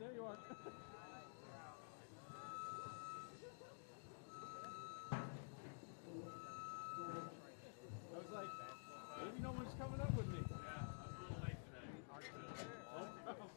There you are. I was like, maybe no one's coming up with me. Yeah, I was a little late today. Uh-oh. I should have checked. I'll be quick. Hold on.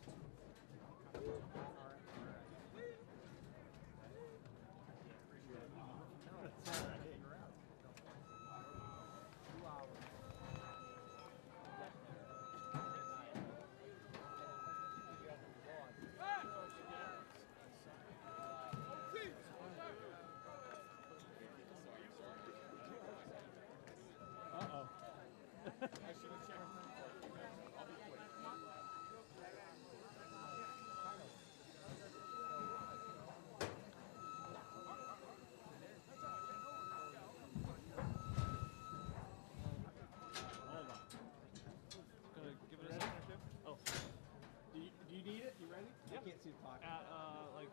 Gonna give it a second or two. Oh. Do you need it? You ready? I can't see the clock. I'll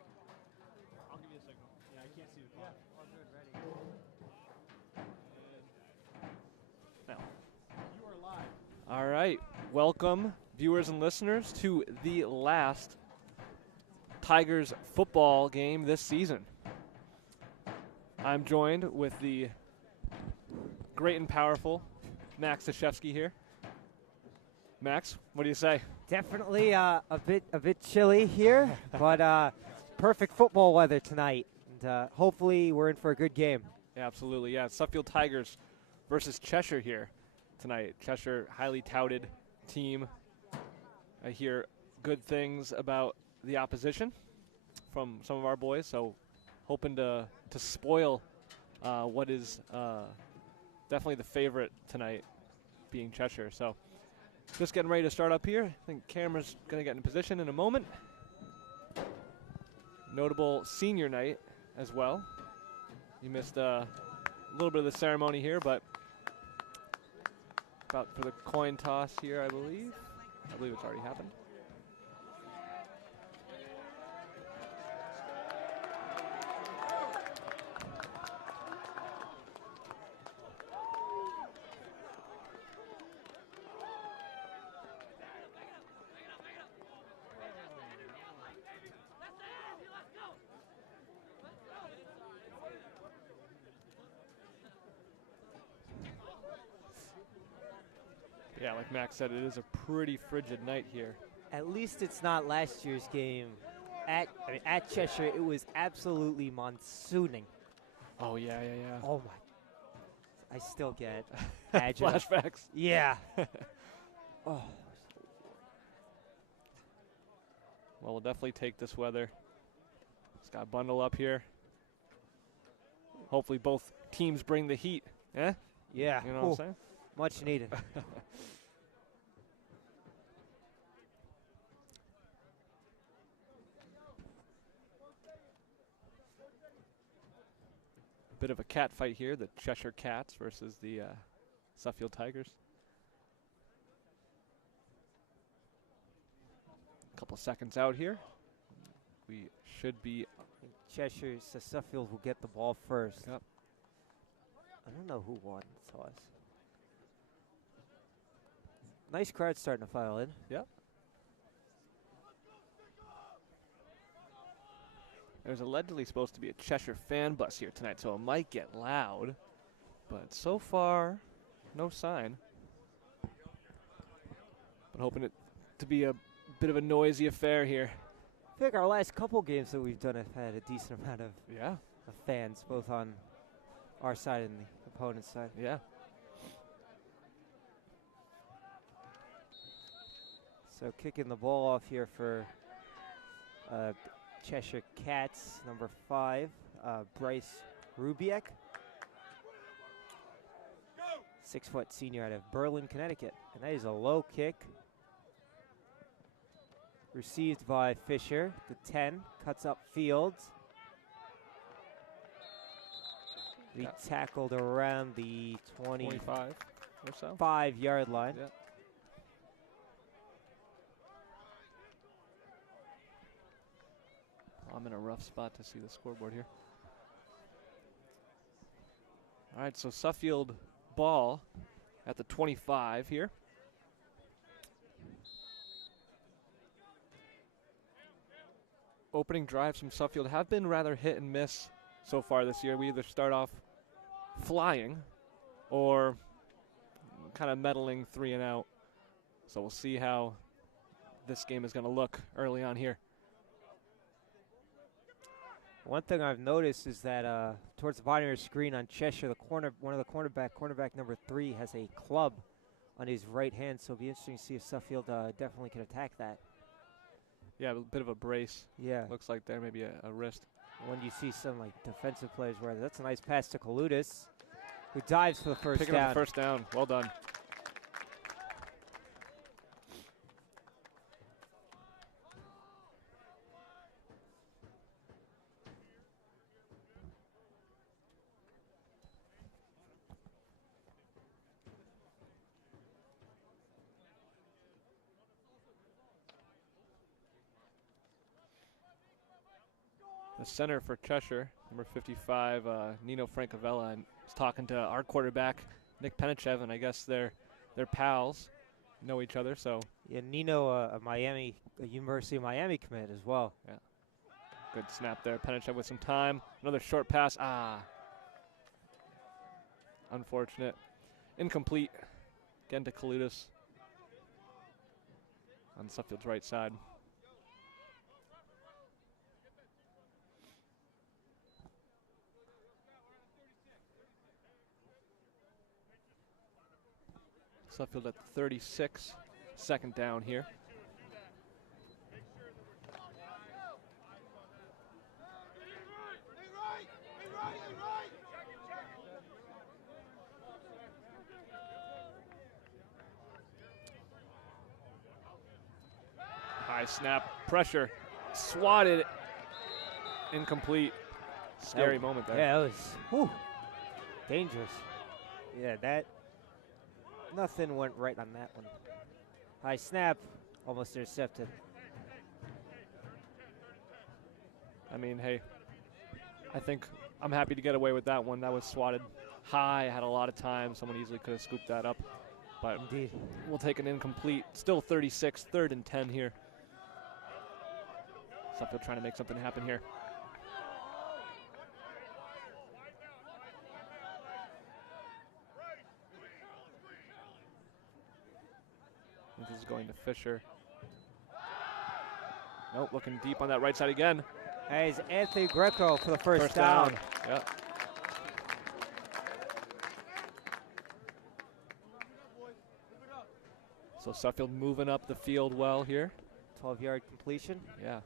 give you a signal. Yeah, I can't see the clock. All good, ready. Now. You are live. All right, welcome viewers and listeners to the last Tigers football game this season. I'm joined with the great and powerful Max Zashevsky here. Max, what do you say? Definitely a bit chilly here, but perfect football weather tonight. And hopefully we're in for a good game. Yeah, absolutely, yeah. Suffield Tigers versus Cheshire here tonight. Cheshire, highly touted team. I hear good things about the opposition from some of our boys, so hoping to spoil what is definitely the favorite tonight, being Cheshire. So just getting ready to start up here. I think camera's going to get in position in a moment. Notable senior night as well. You missed a little bit of the ceremony here, but about for the coin toss here, I believe. I believe it's already happened. Yeah, like Max said, it is a pretty frigid night here. At least it's not last year's game. At Cheshire, it was absolutely monsooning. Oh, yeah. Oh, my. I still get agita. Flashbacks. Yeah. Oh. Well, we'll definitely take this weather. Just got to bundle up here. Hopefully both teams bring the heat. Eh? Yeah. You know what I'm saying? Much needed. Bit of a cat fight here, the Cheshire Cats versus the Suffield Tigers. Couple seconds out here. We should be. Cheshire, Suffield will get the ball first. Yep. I don't know who won the toss. Nice crowd starting to file in. Yep. There's allegedly supposed to be a Cheshire fan bus here tonight, so it might get loud. But so far, no sign. But hoping it to be a bit of a noisy affair here. I think our last couple games that we've done have had a decent amount of fans, both on our side and the opponent's side. Yeah. So kicking the ball off here for Cheshire Cats, number 5, Bryce Rubiek. 6-foot senior out of Berlin, Connecticut. And that is a low kick. Received by Fisher, the 10, cuts up Fields. He tackled around the 25 or so. 5-yard line. Yeah. I'm in a rough spot to see the scoreboard here. All right, so Suffield ball at the 25 here. Opening drives from Suffield have been rather hit and miss so far this year. We either start off flying or kind of meddling 3 and out. So we'll see how this game is going to look early on here. One thing I've noticed is that towards the bottom of your screen on Cheshire, one of the cornerback number 3, has a club on his right hand. So it'll be interesting to see if Suffield definitely can attack that. Yeah, a bit of a brace. Yeah. Looks like there, maybe a wrist. When you see some like defensive players where that's a nice pass to Kaludis, who dives for the first Picking down. up the first down. Well done. The center for Cheshire, number 55, Nino Francavella, and is talking to our quarterback, Nick Penichev, and I guess they're pals, know each other. So yeah, Nino, a University of Miami commit as well. Yeah, good snap there. Penichev with some time. Another short pass. Unfortunate. Incomplete. Again to Kaludis on Suffield's right side. Suffield at 36, second down here. High snap, pressure, swatted, incomplete. Scary moment there. Yeah, it was dangerous. Yeah, nothing went right on that one. High snap, almost intercepted. I mean, hey, I think I'm happy to get away with that one. That was swatted high, had a lot of time. Someone easily could have scooped that up. But indeed, we'll take an incomplete. Still 36, 3rd and 10 here. Suffield trying to make something happen here. This is going to Fisher. Nope, looking deep on that right side again. As Anthony Greco for the first down. Yep. So Suffield moving up the field well here. 12-yard completion. Yeah.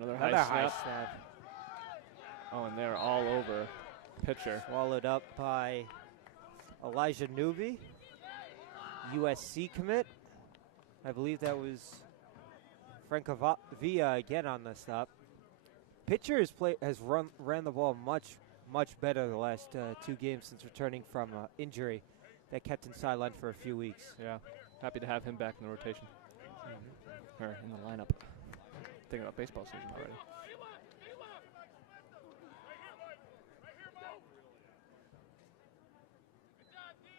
Another high snap. Oh, and they're all over pitcher. Swallowed up by Elijah Newby, USC commit. I believe that was Francavilla again on the stop. Pitcher has ran the ball much better the last 2 games since returning from injury that kept him sidelined for a few weeks. Yeah, happy to have him back in the rotation. Or in the lineup. Thinking about baseball season already.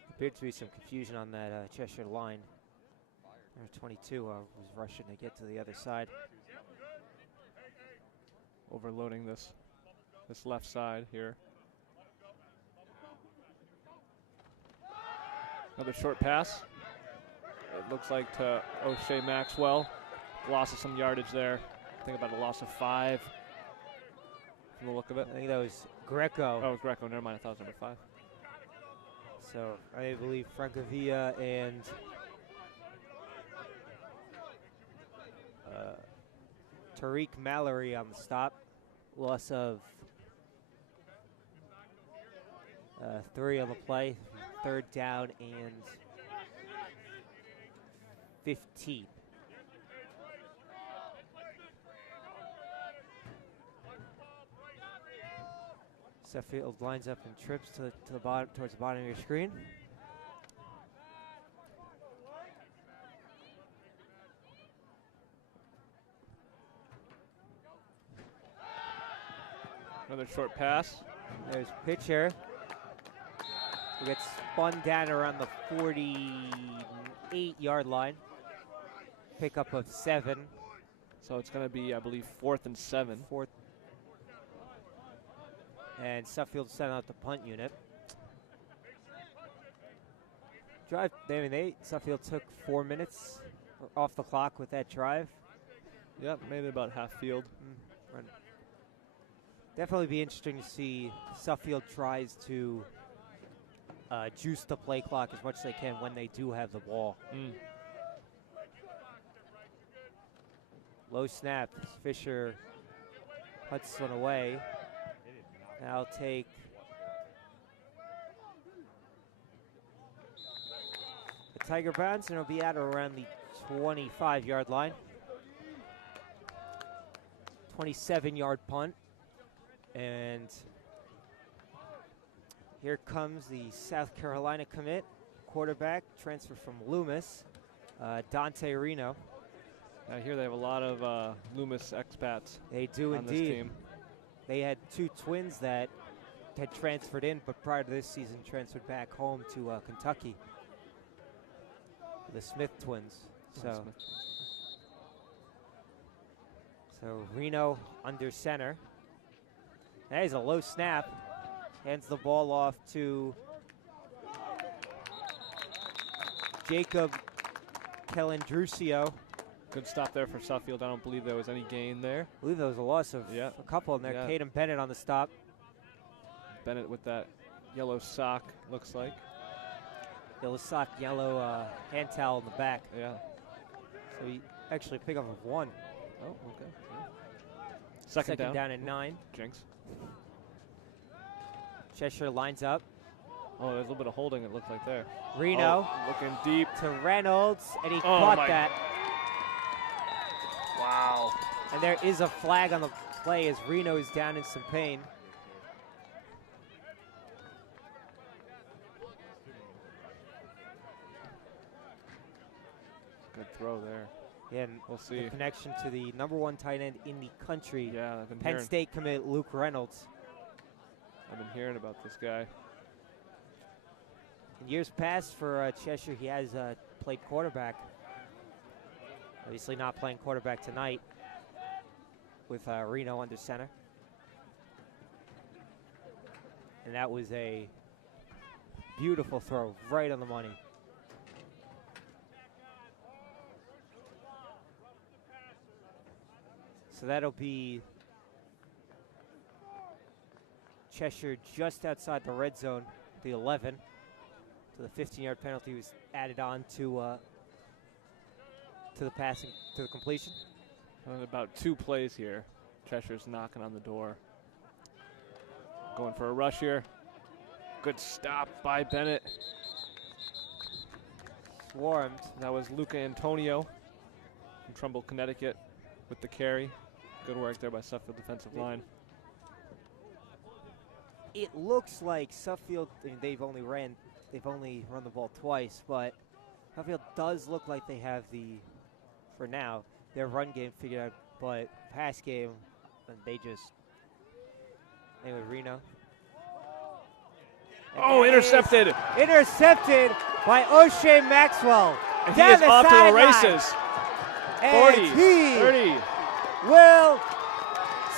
Appeared to be some confusion on that Cheshire line. Number 22 was rushing to get to the other side. Overloading this left side here. Another short pass. It looks like to O'Shea Maxwell. Loss of some yardage there. I think about a loss of 5 from the look of it. I think that was Greco. Oh, it was Greco. Never mind. I thought it was number 5. So I believe Francavilla and Tariq Mallory on the stop. Loss of 3 on the play. 3rd down and 15. Suffield lines up and trips to the bottom, towards the bottom of your screen. Another short pass. There's pitcher. He gets spun down around the 48-yard line. Pickup of 7. So it's going to be, I believe, 4th and 7. 4th. And Suffield sent out the punt unit. Suffield took 4 minutes off the clock with that drive. Yep, made it about half field. Definitely be interesting to see Suffield tries to juice the play clock as much as they can when they do have the ball. Low snap. Fisher puts one away. Now take the Tiger bounce, and it'll be out around the 25-yard line. 27-yard punt. And here comes the South Carolina commit, quarterback, transfer from Loomis, Dante Reno. I hear they have a lot of Loomis expats. They do on indeed. This team. They had 2 twins that had transferred in, but prior to this season transferred back home to Kentucky. The Smith twins. So Reno under center. That is a low snap. Hands the ball off to Jacob Kelendrucio. Good stop there for Suffield. I don't believe there was any gain there. I believe there was a loss of a couple in there. Yeah. Caden Bennett on the stop. Bennett with that yellow sock, looks like. Yellow sock, yellow hand towel in the back. Yeah. So he actually pick up of 1. Oh, okay. Yeah. Second down and 9. Jinx. Cheshire lines up. Oh, there's a little bit of holding, it looked like there. Reno. Looking deep. To Reynolds, and he caught that. Wow. And there is a flag on the play as Reno is down in some pain. Good throw there. Yeah, and we'll see. The connection to the #1 tight end in the country. Yeah, I've been Penn State commit Luke Reynolds. I've been hearing about this guy. In years past for Cheshire, he has played quarterback. Obviously not playing quarterback tonight with Reno under center. And that was a beautiful throw, right on the money. So that'll be Cheshire just outside the red zone, the 11. So the 15-yard penalty was added on to the passing, to the completion. About 2 plays here. Cheshire's knocking on the door. Going for a rush here. Good stop by Bennett. Swarmed. That was Luca Antonio from Trumbull, Connecticut. with the carry. Good work there by Suffield defensive line. It looks like Suffield, I mean, they've only run the ball twice, but Suffield does look like they have for now, their run game figured out, but pass game, anyway, Reno. Oh, intercepted. Intercepted by O'Shea Maxwell. And he is off to the races. 40, 30. Will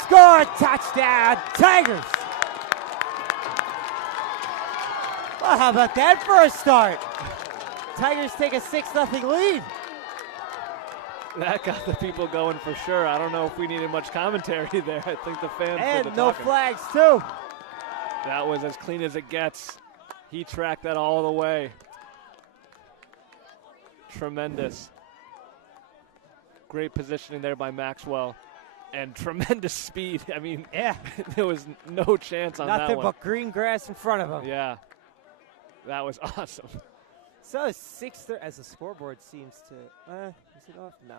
score a touchdown, Tigers. Well, how about that for a start? Tigers take a 6-0 lead. That got the people going for sure. I don't know if we needed much commentary there. I think the fans did the And no talking. flags, too. That was as clean as it gets. He tracked that all the way. Tremendous. Great positioning there by Maxwell. And tremendous speed. I mean, Yeah. there was no chance on that Nothing one. but green grass in front of him. Yeah. That was awesome. So 6-3 as the scoreboard seems to. Is it off? No.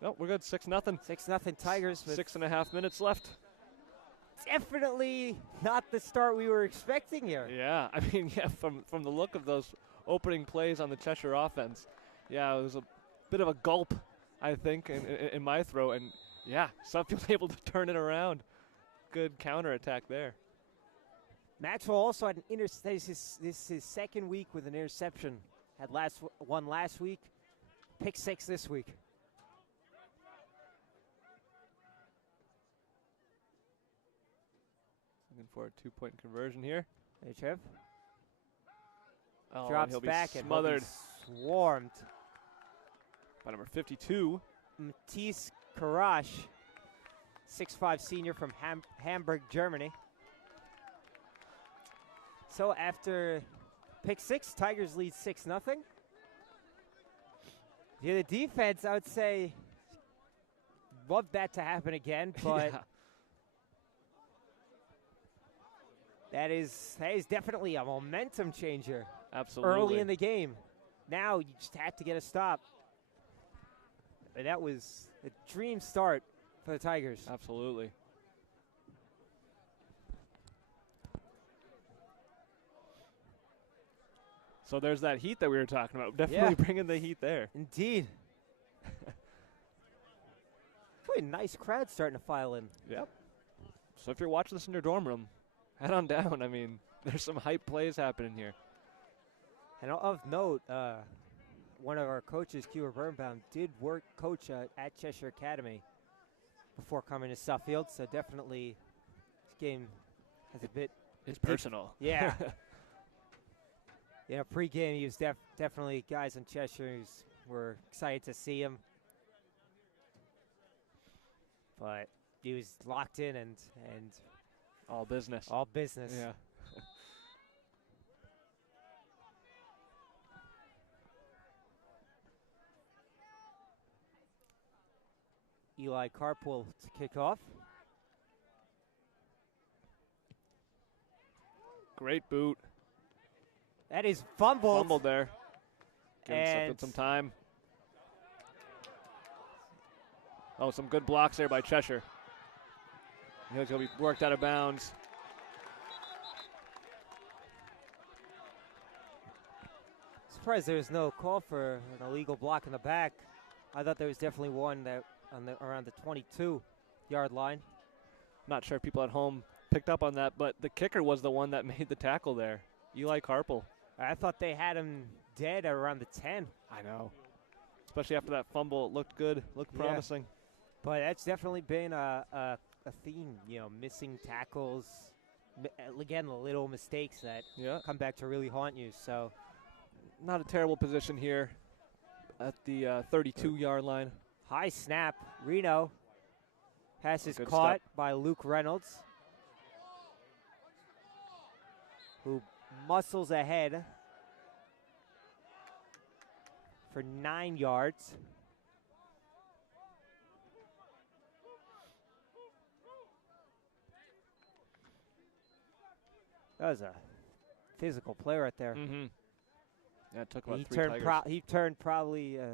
No, we're good. 6-0. 6-0 Tigers. With 6.5 minutes left. definitely not the start we were expecting here. Yeah, I mean, yeah, from the look of those opening plays on the Cheshire offense, yeah, it was a bit of a gulp, I think, in my throat. And, yeah, Suffield able to turn it around. Good counterattack there. Maxwell also had an this is his second week with an interception. Had one last week, pick 6 this week. Looking for a 2-point conversion here. Hey, Trev. Oh, Drops he'll be back and smothered swarmed. by number 52. Matisse Karash, 6'5" senior from Hamburg, Germany. So after pick 6, Tigers lead 6-0. Yeah, the defense, I would say, love that to happen again, but Yeah. that is definitely a momentum changer. Absolutely. Early in the game. Now you just have to get a stop. And that was a dream start for the Tigers. Absolutely. So there's that heat that we were talking about. Definitely bringing the heat there. Indeed. Boy, nice crowd starting to file in. Yep. So if you're watching this in your dorm room, head on down. I mean, there's some hype plays happening here. And of note, one of our coaches, Kewer Birnbaum, did coach at Cheshire Academy before coming to Suffield. So definitely this game has a bit. It's personal. Yeah. Yeah, pregame, he was definitely guys in Cheshire were excited to see him. But he was locked in and All business. all business. Yeah. Eli Carpool to kick off. Great boot. That is fumbled. Fumbled there. Giving And Suffield some time. Oh, some good blocks there by Cheshire. He's going to be worked out of bounds. Surprised there was no call for an illegal block in the back. I thought there was definitely one that around the 22-yard line. Not sure if people at home picked up on that, but the kicker was the one that made the tackle there. Eli Carpel. I thought they had him dead at around the 10. I know. Especially after that fumble, it looked good, looked Yeah. promising. But that's definitely been a theme, missing tackles. Again, the little mistakes that come back to really haunt you. So, not a terrible position here at the 32-yard line. high snap. Reno. Pass is Good caught step. by Luke Reynolds, who muscles ahead for 9 yards. That was a physical play right there. Mm-hmm. Yeah, it took about He 3 turned Tigers. he turned probably a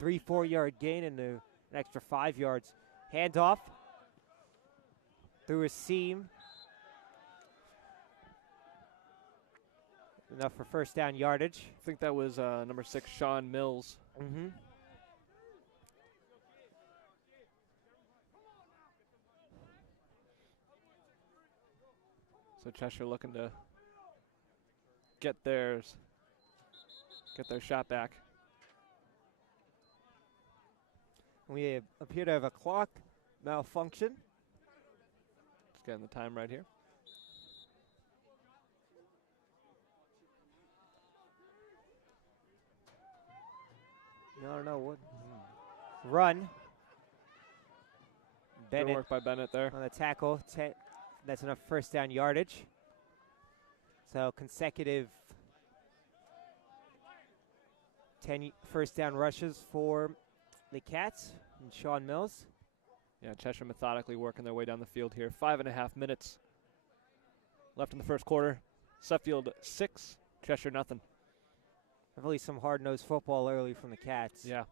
3-4 yard gain into an extra 5 yards. Handoff through a seam. Enough for first down yardage. I think that was number 6, Sean Mills. Mm-hmm. So Cheshire looking to get their shot back. We appear to have a clock malfunction. Just getting the time right here. I don't know what. Run. Good Bennett work by Bennett there. on the tackle. That's enough first down yardage. So consecutive 10 first down rushes for the Cats and Sean Mills. Yeah, Cheshire methodically working their way down the field here. 5.5 minutes left in the first quarter. Suffield 6, Cheshire nothing. Definitely some hard-nosed football early from the Cats. Yeah.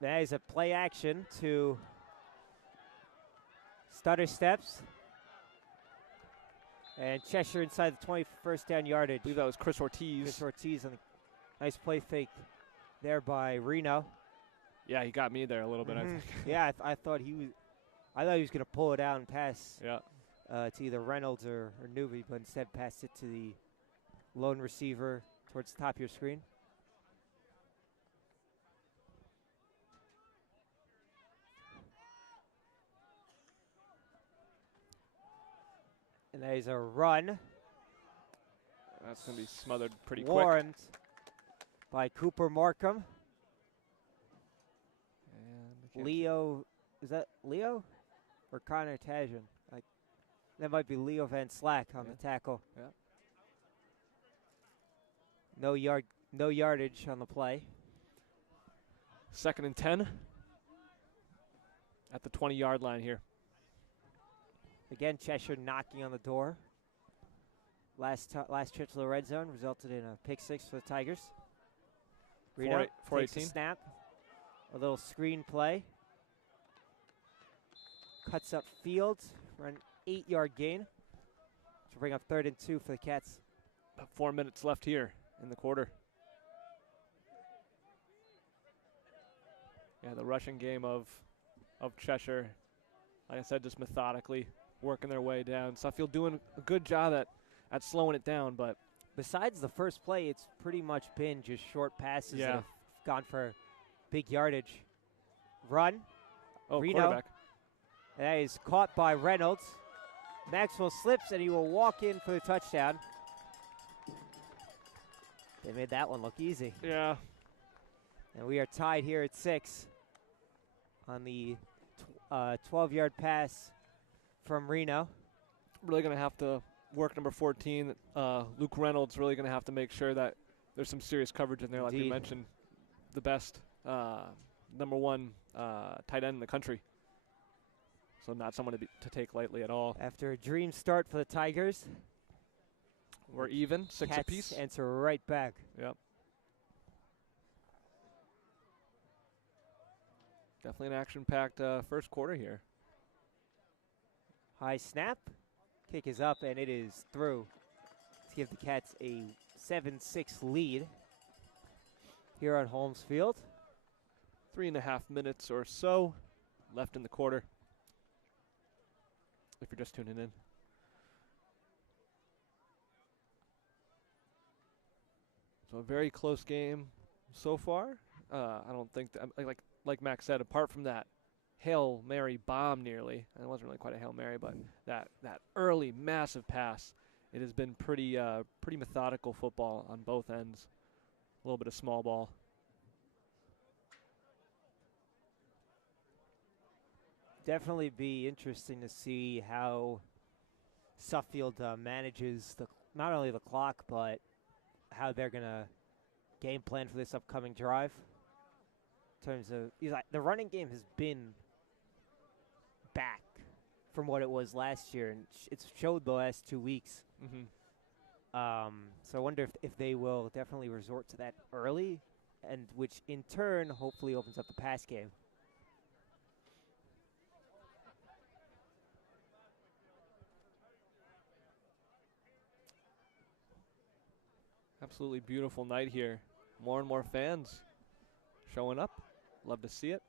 That is a play action to stutter steps. And Cheshire inside the 20 first down yardage. I believe that was Chris Ortiz. Chris Ortiz on the nice play fake there by Reno. Yeah, he got me there a little bit, I Mhm. think. Yeah, I thought he was. I thought he was going to pull it out and pass Yeah. to either Reynolds or Newby, but instead passed it to the lone receiver towards the top of your screen. And that is a run. That's going to be smothered pretty quick. Warmed by Cooper Markham. And Leo, is that Leo or Connor Tajan? That might be Leo Van Slack on the tackle. Yeah. No yardage on the play. 2nd and 10 at the 20-yard line here. Again, Cheshire knocking on the door. Last trip to the red zone resulted in a pick 6 for the Tigers. Reno takes a 4-18. snap. A little screen play. Cuts up field for an 8-yard gain. To bring up 3rd and 2 for the Cats. About 4 minutes left here in the quarter. Yeah, the rushing game of Cheshire, like I said, just methodically working their way down. Suffield doing a good job at slowing it down, but Besides the first play, it's pretty much been just short passes that Yeah. have gone for big yardage. Run. Reno. Quarterback. And that is caught by Reynolds. Maxwell slips, and he will walk in for the touchdown. They made that one look easy. Yeah. And we are tied here at 6 on the 12-yard pass from Reno. Really going to have to work number 14. Luke Reynolds really going to have to make sure that there's some serious coverage in there, like we Indeed. mentioned. The best number 1 tight end in the country. So not someone to take lightly at all. After a dream start for the Tigers, We're even, 6 Cats apiece. answer right back. Yep. Definitely an action-packed first quarter here. High snap. Kick is up, and it is through to give the Cats a 7-6 lead here on Holmes Field. 3.5 minutes or so left in the quarter, if you're just tuning in. So a very close game so far. I don't think that, like Max said, apart from that Hail Mary bomb nearly, and it wasn't really quite a Hail Mary, but that early massive pass, it has been pretty methodical football on both ends. A little bit of small ball. Definitely be interesting to see how Suffield manages not only the clock, but how they're going to game plan for this upcoming drive. In terms of, the running game has been back from what it was last year, and it's showed the last 2 weeks. Mm-hmm. So I wonder if they will definitely resort to that early, and which in turn hopefully opens up the pass game. Absolutely beautiful night here. More and more fans showing up. Love to see it.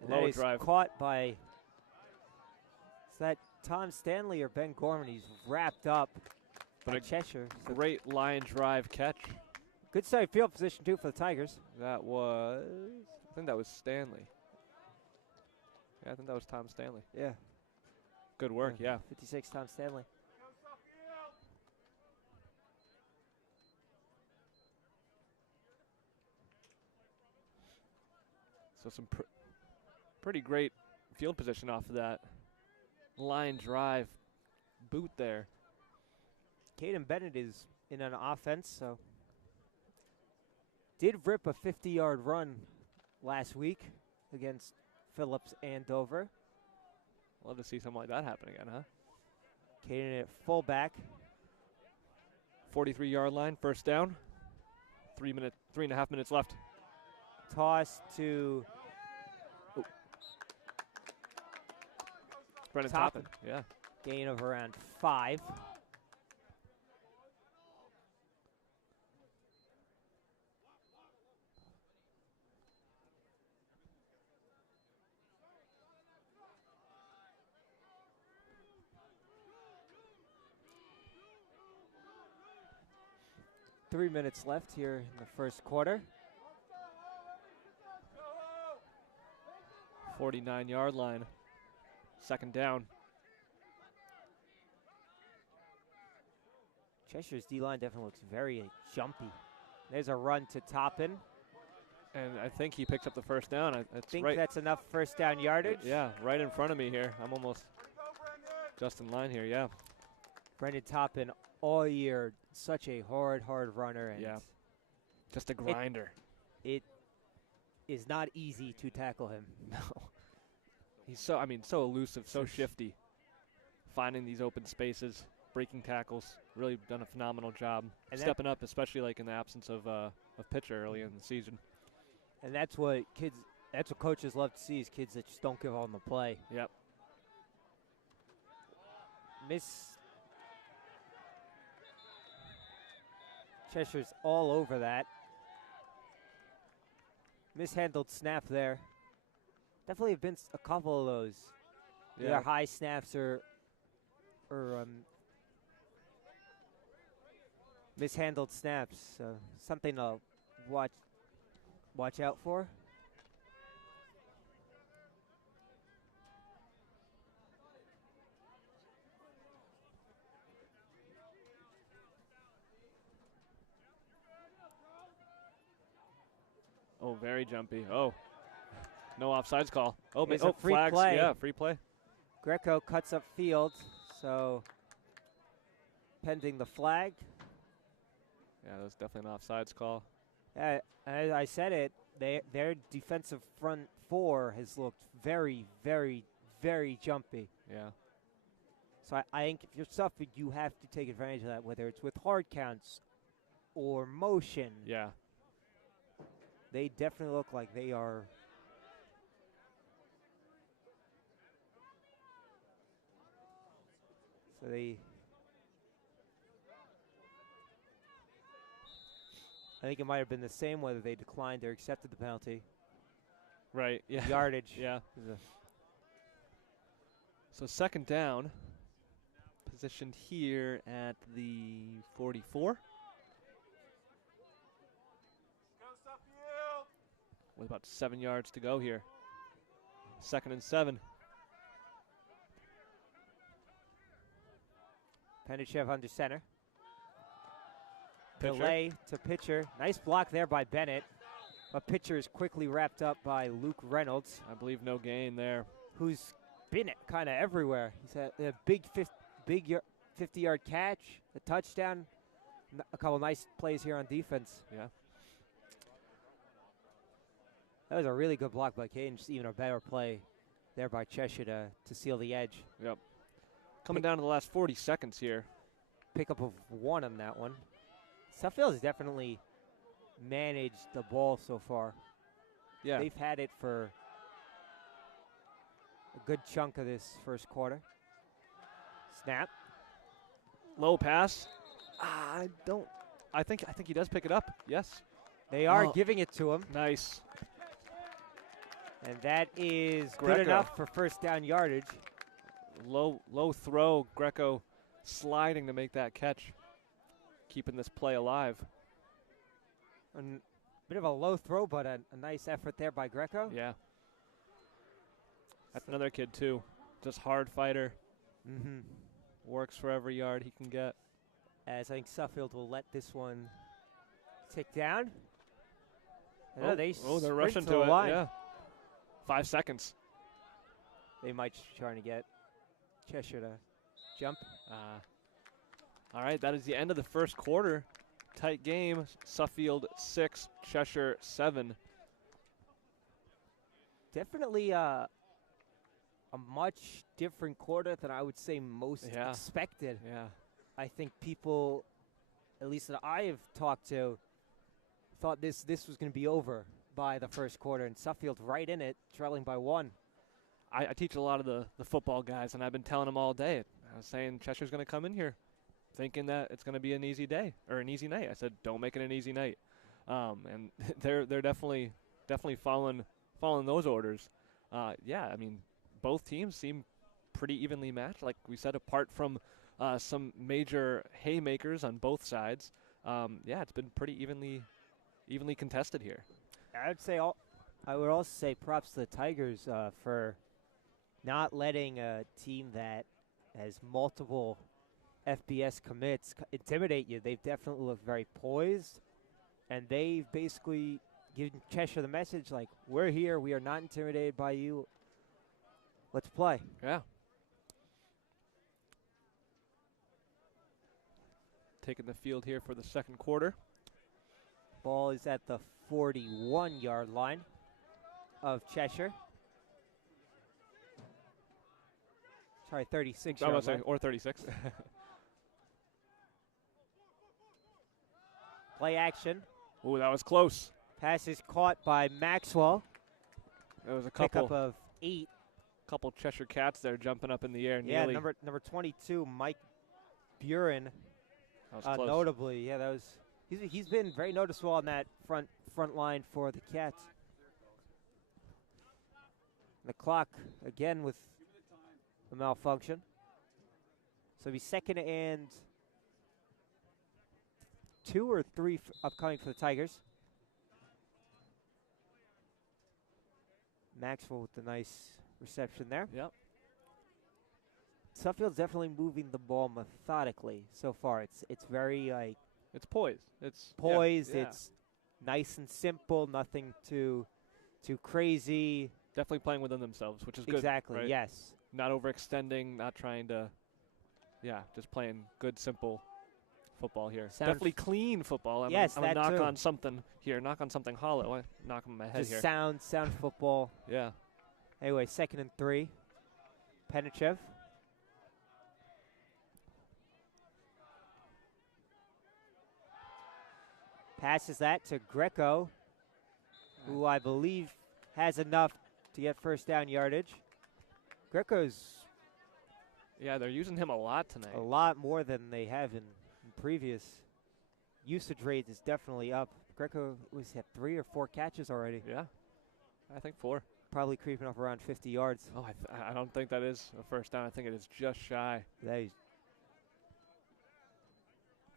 And Low that is drive. caught by, is that Tom Stanley or Ben Gorman? He's wrapped up But by a Cheshire. So Great line drive catch. good side field position too for the Tigers. That was, I think that was Stanley. Yeah, I think that was Tom Stanley. Yeah. Good work, yeah. 56 Tom Stanley. So some pretty great field position off of that line drive boot there. Caden Bennett is in an offense, so did rip a 50-yard run last week against Phillips Andover. Love to see something like that happen again, huh? Caden at fullback. 43-yard line, first down. 3.5 minutes left. Toss to Brennan Toppin. Toppin, yeah. gain of around 5. Three minutes left here in the first quarter. 49-yard line, second down. Cheshire's D-line definitely looks very jumpy. There's a run to Toppin. And I think he picks up the first down. I think that's enough first down yardage. Yeah, right in front of me here. I'm almost just in line here, yeah. Brendan Toppin all year, such a hard runner. And Yeah. Just a grinder. It is not easy to tackle him. No. He's so elusive, so shifty. Finding these open spaces, breaking tackles, really done a phenomenal job. And stepping up, especially like in the absence of pitcher early in the season. And that's what coaches love to see is kids that just don't give on the play. Yep. Cheshire's all over that. Mishandled snap there. Definitely have been a couple of those. Yeah. Either high snaps or mishandled snaps. So something to watch out for. Oh, very jumpy. Oh, no offsides call. Oh, It's a free flags. play. Yeah, free play. Greco cuts up field, so pending the flag. Yeah, that was definitely an offsides call. As I said it, their defensive front four has looked very, very, very jumpy. Yeah. So I think if you're suffering, you have to take advantage of that, whether it's with hard counts or motion. Yeah. They definitely look like they are. So I think it might have been the same whether they declined or accepted the penalty. Right. Yeah. Yardage. Yeah. So second down, positioned here at the 44. With about 7 yards to go here. 2nd and 7. Pendichev under center. Pitcher. Delay to pitcher. Nice block there by Bennett. But pitcher is quickly wrapped up by Luke Reynolds, I believe no gain there. who's been kind of everywhere. He's had a big 50-yard catch, a touchdown, a couple nice plays here on defense. Yeah. That was a really good block by Caden, just even a better play there by Cheshire to seal the edge. Yep. Coming down to the last 40 seconds here. Pickup of 1 on that one. Suffield has definitely managed the ball so far. Yeah. They've had it for a good chunk of this first quarter. Snap. Low pass. I think he does pick it up. Yes. They are Oh. giving it to him, Nice. and that is good Greco. enough for first down yardage. Low throw. Greco sliding to make that catch. Keeping this play alive. A bit of a low throw, but a nice effort there by Greco. Yeah. That's another kid, too. Just hard fighter. Mm-hmm. Works for every yard he can get. As I think Suffield will let this one tick down. No, they they're sprint rushing to to the it. line. Yeah. 5 seconds. They might trying to get Cheshire to jump. All right, that is the end of the first quarter. Tight game. Suffield 6, Cheshire 7. Definitely a much different quarter than I would say most Yeah. expected. Yeah. I think people, at least that I have talked to, thought this was going to be over by the first quarter, and Suffield right in it, trailing by 1. I teach a lot of the football guys, and I've been telling them all day. I was saying Cheshire's going to come in here thinking that it's going to be an easy day or an easy night. I said, don't make it an easy night. And they're definitely following those orders. Yeah, I mean, both teams seem pretty evenly matched. Like we said, apart from some major haymakers on both sides, yeah, it's been pretty evenly contested here. I would also say props to the Tigers for not letting a team that has multiple FBS commits intimidate you. They've definitely looked very poised, and they've basically given Cheshire the message, like, we're here, we are not intimidated by you. Let's play. Yeah. Taking the field here for the second quarter. Ball is at the 41-yard line of Cheshire. Sorry, 36-yard line. Or 36. Play action. Ooh, that was close. Pass is caught by Maxwell. There was a Pickup of 8. couple Cheshire Cats there jumping up in the air. Yeah, nearly. number 22, Mike Buren. That was close. Notably, yeah, that was. He's been very noticeable on that front line for the Cats. The clock again with the malfunction. So it'll be 2nd and 2 or 3 upcoming for the Tigers. Maxwell with the nice reception there. Yep. Suffield's definitely moving the ball methodically so far. It's very like It's poised. It's poised. Yeah. It's nice and simple. Nothing too crazy. Definitely playing within themselves, which is good. Exactly. Right? Yes. Not overextending. Not trying to. Yeah, just playing good, simple football here. Definitely clean football. I'm Yes, gonna that knock too. on something here. Knock on something hollow. I knock on my head Just here. sound football. Yeah. Anyway, 2nd and 3. Penichev. Passes that to Greco, who I believe has enough to get first down yardage. Greco's Yeah, they're using him a lot tonight. a lot more than they have in previous usage rate is definitely up. Greco was at 3 or 4 catches already. Yeah. I think 4. Probably creeping up around 50 yards. Oh, I don't think that is a first down. I think it is just shy.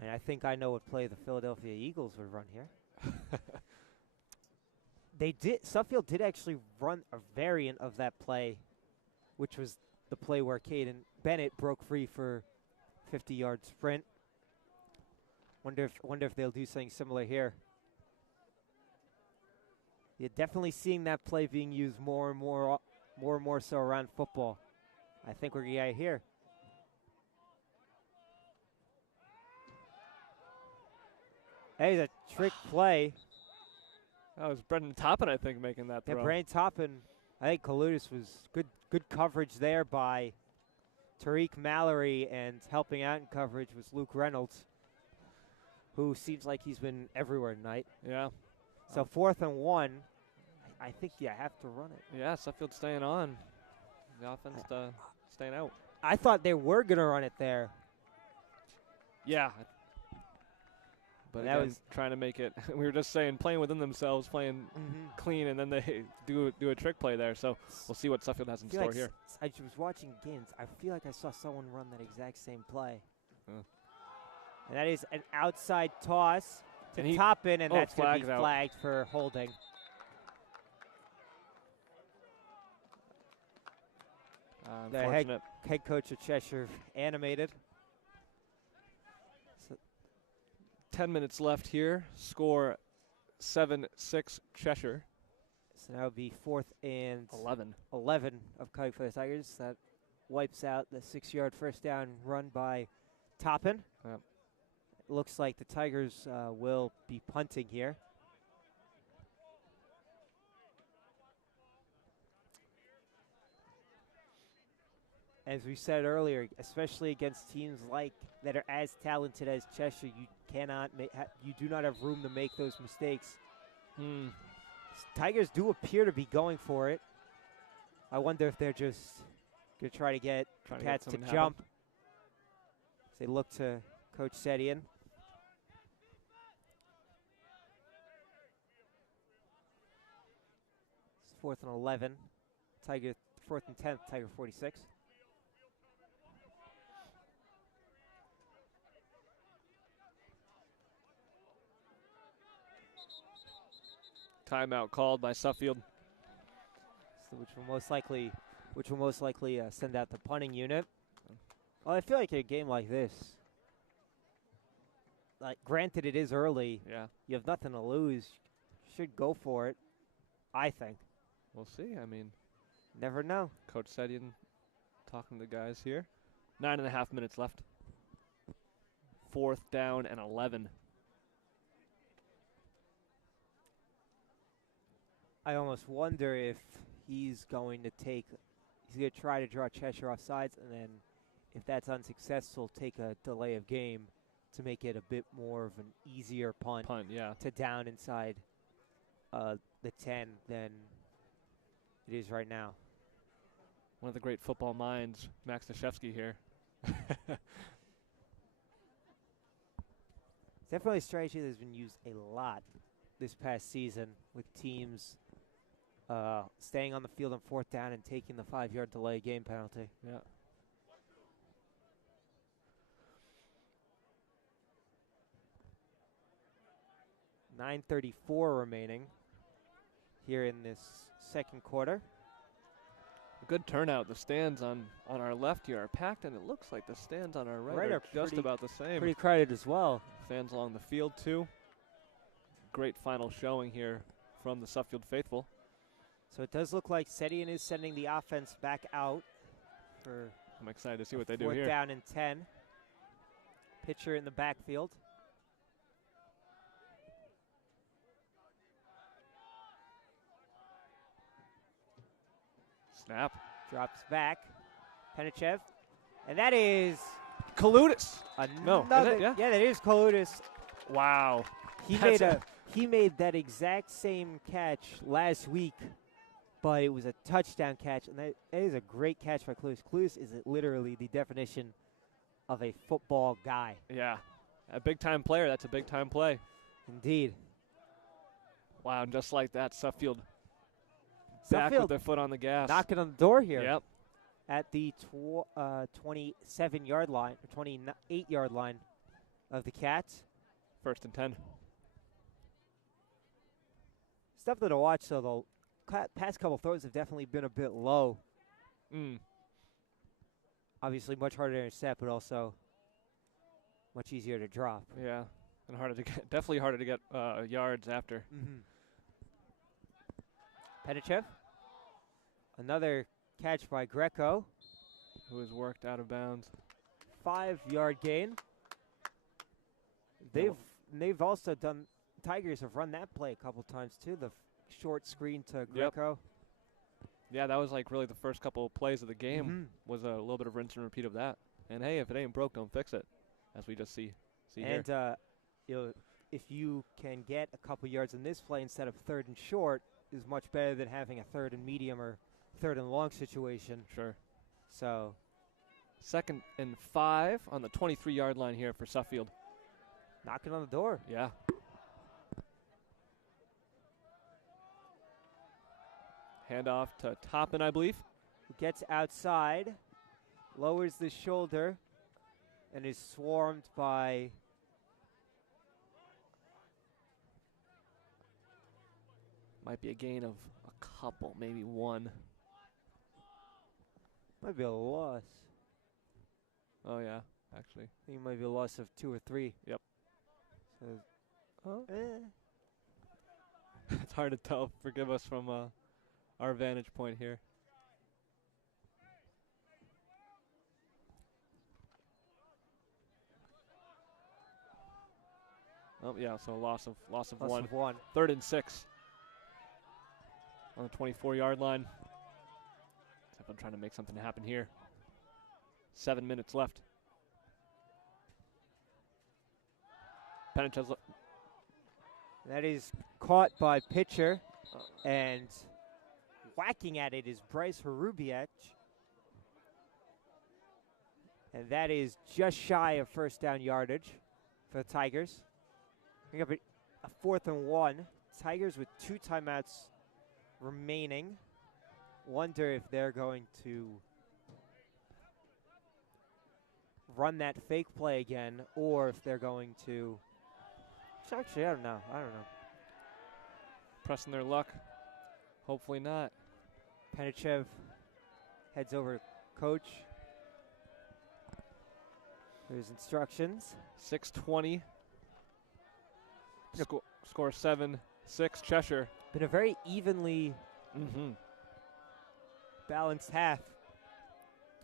And I think I know what play the Philadelphia Eagles would run here. Suffield did actually run a variant of that play, which was the play where Caden Bennett broke free for 50-yard sprint. Wonder if they'll do something similar here. You're definitely seeing that play being used more and more so around football. I think we're going to get here. Hey, the trick play. That was Brendan Toppin, I think, making that throw. Yeah, Brandon Toppin. I think Kaludis was good coverage there by Tariq Mallory, and helping out in coverage was Luke Reynolds, who seems like he's been everywhere tonight. Yeah. So 4th and 1, I think you have to run it. Yeah, Suffield staying on. The offense staying out. I thought they were going to run it there. Yeah. But that again, was trying to make it. We were just saying playing within themselves, playing clean, and then they do a trick play there. So we'll see what Suffield has in store here. I was watching games. I feel like I saw someone run that exact same play. And that is an outside toss to Toppin, and that's going to be flagged for holding. The head coach of Cheshire animated. 10 minutes left here. Score 7-6 Cheshire. So now it would be 4th and 11 of Kite for the Tigers. That wipes out the 6-yard first down run by Toppin. Yep. Looks like the Tigers will be punting here. As we said earlier, especially against teams that are as talented as Cheshire, you cannot you do not have room to make those mistakes. Tigers do appear to be going for it. I wonder if they're just going to try to get Cats to jump. As they look to Coach Sedian. 4th and 11. Tiger 4th and 10th. Tiger 46. Timeout called by Suffield. So which will most likely send out the punting unit. Well, I feel like in a game like this, granted it is early. Yeah. You have nothing to lose. Should go for it, I think. We'll see. I mean, never know. Coach Sedian talking to the guys here. 9.5 minutes left. 4th down and 11. I almost wonder if he's going to try to draw Cheshire off sides, and then if that's unsuccessful, take a delay of game to make it a bit more of an easier punt to down inside the 10 than it is right now. One of the great football minds, Max Dashevsky here. Definitely a strategy that's been used a lot this past season with teams staying on the field on 4th down and taking the 5-yard delay game penalty. Yeah. .934 remaining here in this second quarter. A good turnout. The stands on our left here are packed, and it looks like the stands on our right are just about the same. Pretty crowded as well. Fans along the field, too. Great final showing here from the Suffield faithful. So it does look like Sedian is sending the offense back out for I'm excited to see what they do here. 4th down and 10. Pitcher in the backfield. Snap. Drops back. Penichev. And that is Kaludis. No. Yeah, that is Kaludis. Wow. He made that exact same catch last week, but it was a touchdown catch, and that is a great catch by Kaludis. Kaludis is literally the definition of a football guy. Yeah. A big-time player. That's a big-time play. Indeed. Wow, and just like that, Suffield back with their foot on the gas. Knocking on the door here. Yep. At the 27-yard line, or 28-yard line of the Cats. 1st and 10. Something to watch, though. The past couple throws have definitely been a bit low. Obviously much harder to intercept, but also much easier to drop. Yeah, and definitely harder to get yards after. Penichev. Another catch by Greco. Who has worked out of bounds. 5-yard gain. They've also done, Tigers have run that play a couple times too, the short screen to Greco. Yeah, that was like really the first couple of plays of the game was a little bit of rinse and repeat of that. And hey, if it ain't broke, don't fix it, as we just see here. And if you can get a couple yards in this play instead of 3rd and short, is much better than having a 3rd and medium or 3rd and long situation. Sure. So 2nd and 5 on the 23-yard line here for Suffield. knocking on the door. Yeah. Handoff to Toppin, I believe. Who gets outside, lowers the shoulder, and is swarmed by Might be a gain of a couple, maybe one. might be a loss. Oh, yeah, actually. I think it might be a loss of 2 or 3. Yep. So, It's hard to tell. Forgive us from our vantage point here. Oh, yeah, so loss of loss one. of 1. 3rd and 6 on the 24-yard line. I'm trying to make something happen here. 7 minutes left. Penich That is caught by pitcher, and whacking at it is Bryce Harubiech. And that is just shy of first down yardage for the Tigers. Bring up a 4th and 1. Tigers with 2 timeouts remaining. Wonder if they're going to run that fake play again, or if they're going to. Actually, I don't know. pressing their luck. Hopefully not. Penichev heads over to coach. There's instructions. 6:20. Score 7-6 Cheshire. Been a very evenly balanced half.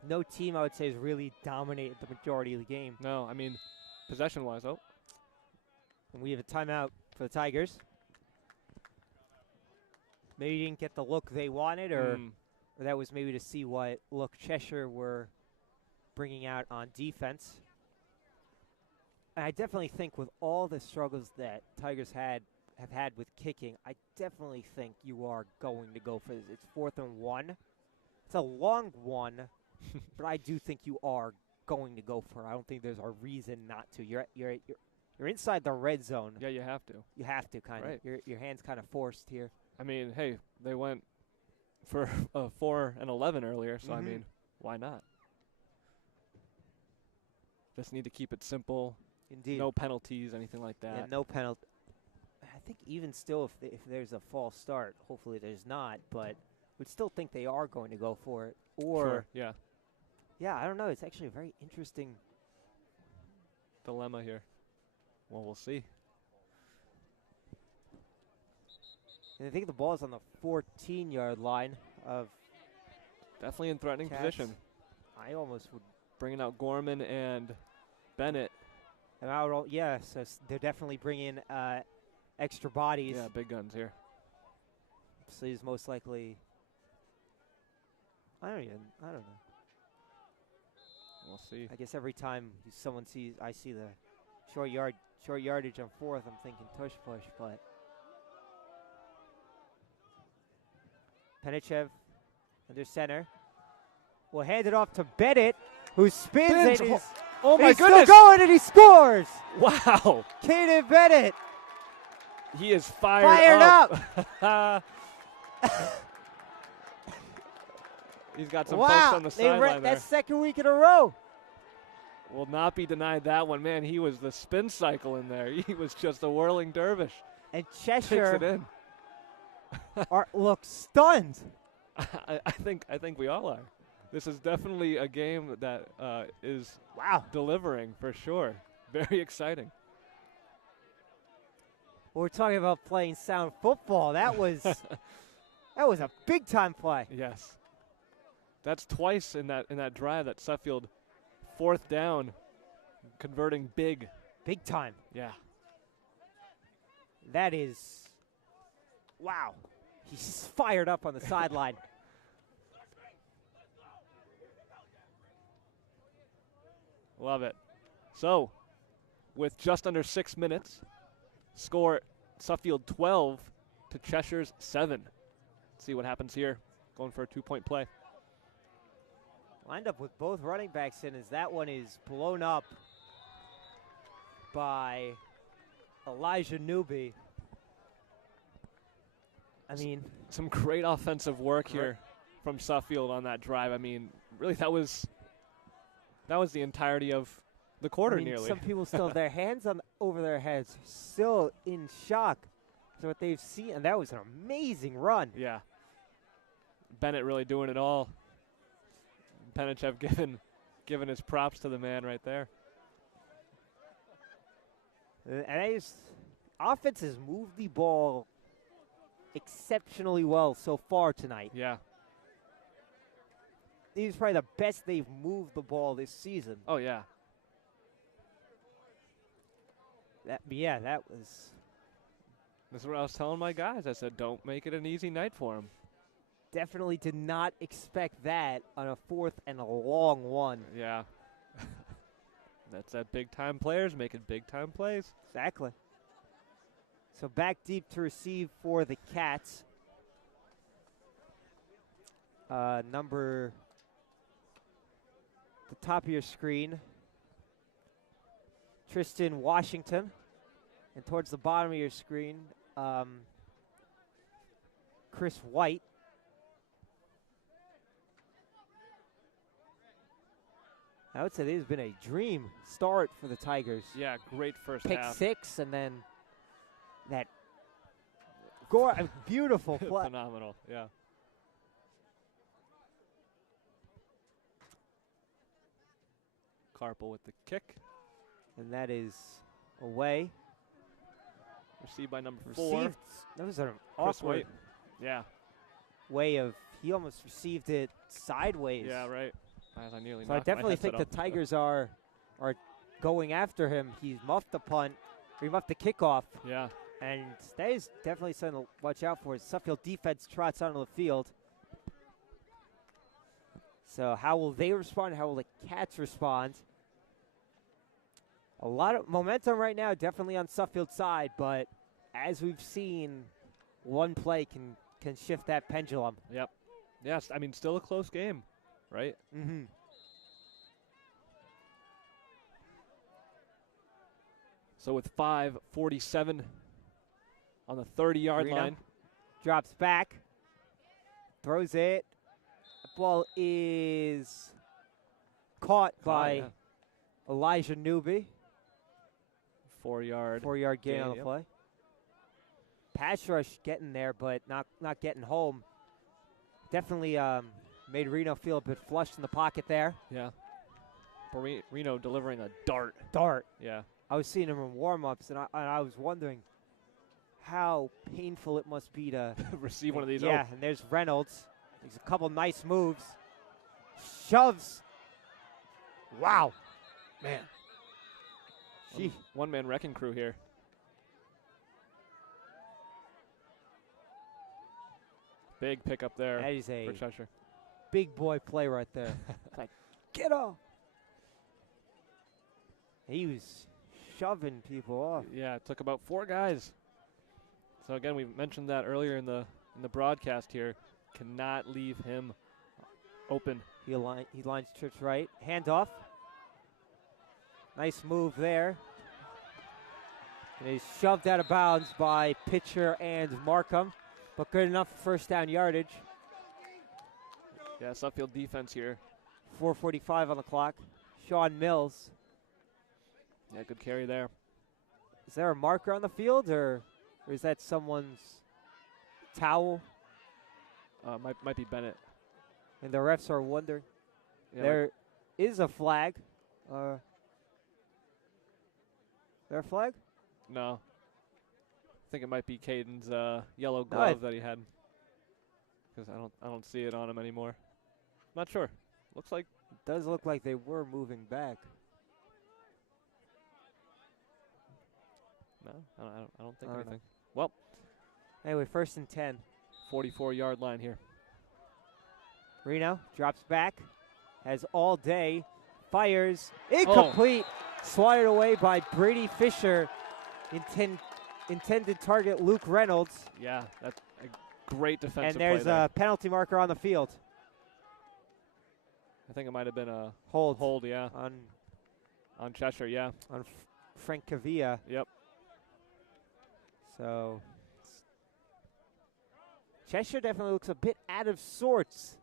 No team, I would say, has really dominated the majority of the game. No, I mean, possession-wise, oh. And we have a timeout for the Tigers. Maybe didn't get the look they wanted, or that was maybe to see what look Cheshire were bringing out on defense. And I definitely think with all the struggles that Tigers have had with kicking, I definitely think you are going to go for this. It's 4th and 1. It's a long one, but I do think you are going to go for it. I don't think there's a reason not to. You're inside the red zone. Yeah, you have to. You have to kind Right. of. Your hand's kind of forced here. I mean, hey, they went for 4 and 11 earlier, so I mean, why not? Just need to keep it simple. Indeed. No penalties, anything like that. Yeah, no penalty. I think even still, if there's a false start, hopefully there's not, but would still think they are going to go for it. Or Sure, yeah. Yeah, I don't know. It's actually a very interesting Dilemma here. Well, we'll see. And I think the ball is on the 14-yard line of Definitely in threatening Cats. position. I almost would. Bringing out Gorman and Bennett. And I would so they're definitely bringing extra bodies. Yeah, big guns here. So he's most likely. I don't know. We'll see. I guess every time I see the short yardage on 4th, I'm thinking tush push, but Penichev under center will hand it off to Bennett, who spins it. Oh my He's goodness! still going and he scores. Wow! Kaden Bennett. He is fired up. He's got some folks on the sideline there. That's 2nd week in a row. Will not be denied that one. Man, he was the spin cycle in there. He was just a whirling dervish. And Takes Cheshire it in. look stunned. I think we all are. This is definitely a game that is delivering for sure. Very exciting. We're talking about playing sound football. That was that was a big time play. Yes. That's twice in that drive that Suffield 4th down, converting big. Big time. Yeah. That is wow. He's fired up on the sideline. Love it. So, with just under 6 minutes, score Suffield 12 to Cheshire's 7. Let's see what happens here. Going for a 2-point play. Lined up with both running backs in as that one is blown up by Elijah Newby. I mean, some great offensive work here from Suffield on that drive. I mean, really that was the entirety of the quarter nearly. Some people still have their hands over their heads, still in shock to what they've seen, and that was an amazing run. Yeah. Bennett really doing it all. Penichev giving his props to the man right there. And offense has moved the ball exceptionally well so far tonight. Yeah. This is probably the best they've moved the ball this season. Oh, yeah. That was... This is what I was telling my guys. I said, don't make it an easy night for them. Definitely did not expect that on a 4th and a long one. Yeah. That's that big-time players making big-time plays. Exactly. So back deep to receive for the Cats. Number... the top of your screen, Tristan Washington. And towards the bottom of your screen, Chris White. I would say this has been a dream start for the Tigers. Yeah, great first Pick half. 6 and then that beautiful play. Phenomenal, yeah. Carpel with the kick. And that is away. Received by number 4. That was an Chris awkward White. Yeah. way of, he almost received it sideways. Yeah, right. As I nearly So I knocked my definitely think the headset off. Tigers are going after him. He's muffed the punt, or he muffed the kickoff. Yeah. And that is definitely something to watch out for. Suffield defense trots onto the field. So how will they respond? How will the Cats respond? A lot of momentum right now, definitely on Suffield's side, but as we've seen, one play can shift that pendulum. Yep. Yes, I mean, still a close game, right? Mm-hmm. So with 5:47 on the 30-yard line. Drops back. Throws it. The ball is caught by Elijah Newby. 4-yard. 4-yard gain gain, on the yep. play. Pass rush getting there, but not getting home. Definitely made Reno feel a bit flushed in the pocket there. Yeah. Reno delivering a dart. Yeah. I was seeing him in warm-ups, and I was wondering how painful it must be to receive one of these. Yeah, and there's Reynolds. Makes a couple nice moves. Shoves. Wow. Man. One-man wrecking crew here. Big pickup there That is a for Cheshire. big boy play right there. It's like, get off. He was shoving people off. Yeah, it took about 4 guys. So again, we mentioned that earlier in the broadcast here. Cannot leave him open. He lines trips right. Handoff. Nice move there. And he's shoved out of bounds by Pitcher and Markham, but good enough for first down yardage. Yeah, Suffield defense here. 4:45 on the clock. Sean Mills. Yeah, good carry there. Is there a marker on the field, or is that someone's towel? Might be Bennett. And the refs are wondering. Yeah, There is a flag. Is there a flag? No. I think it might be Caden's yellow glove that he had. Because I don't see it on him anymore. Not sure. Looks like It does look like they were moving back. no. I don't think I don't anything. Well, Anyway, 1st and 10. 44-yard line here. Reno drops back. Has all day. Fires. Incomplete. Swatted away by Brady Fisher. Intended target Luke Reynolds. Yeah, that's a great defensive And there's play there. a penalty marker on the field. I think it might have been a Hold. yeah. On Cheshire, yeah. On Frank Cavilla. Yep. So Cheshire definitely looks a bit out of sorts.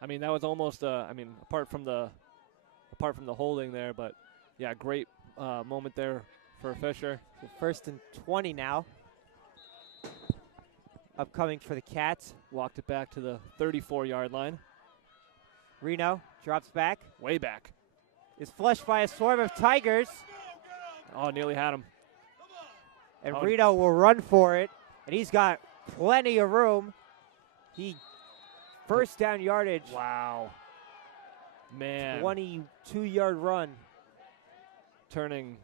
I mean, that was almost apart from the holding there, but yeah, great moment there for Fisher. So 1st and 20 now. Upcoming for the Cats. Walked it back to the 34-yard line. Reno drops back. Way back. Is flushed by a swarm of Tigers. Oh, nearly had him. And Reno will run for it. And he's got plenty of room. First down yardage. Wow. Man. 22-yard run. Turning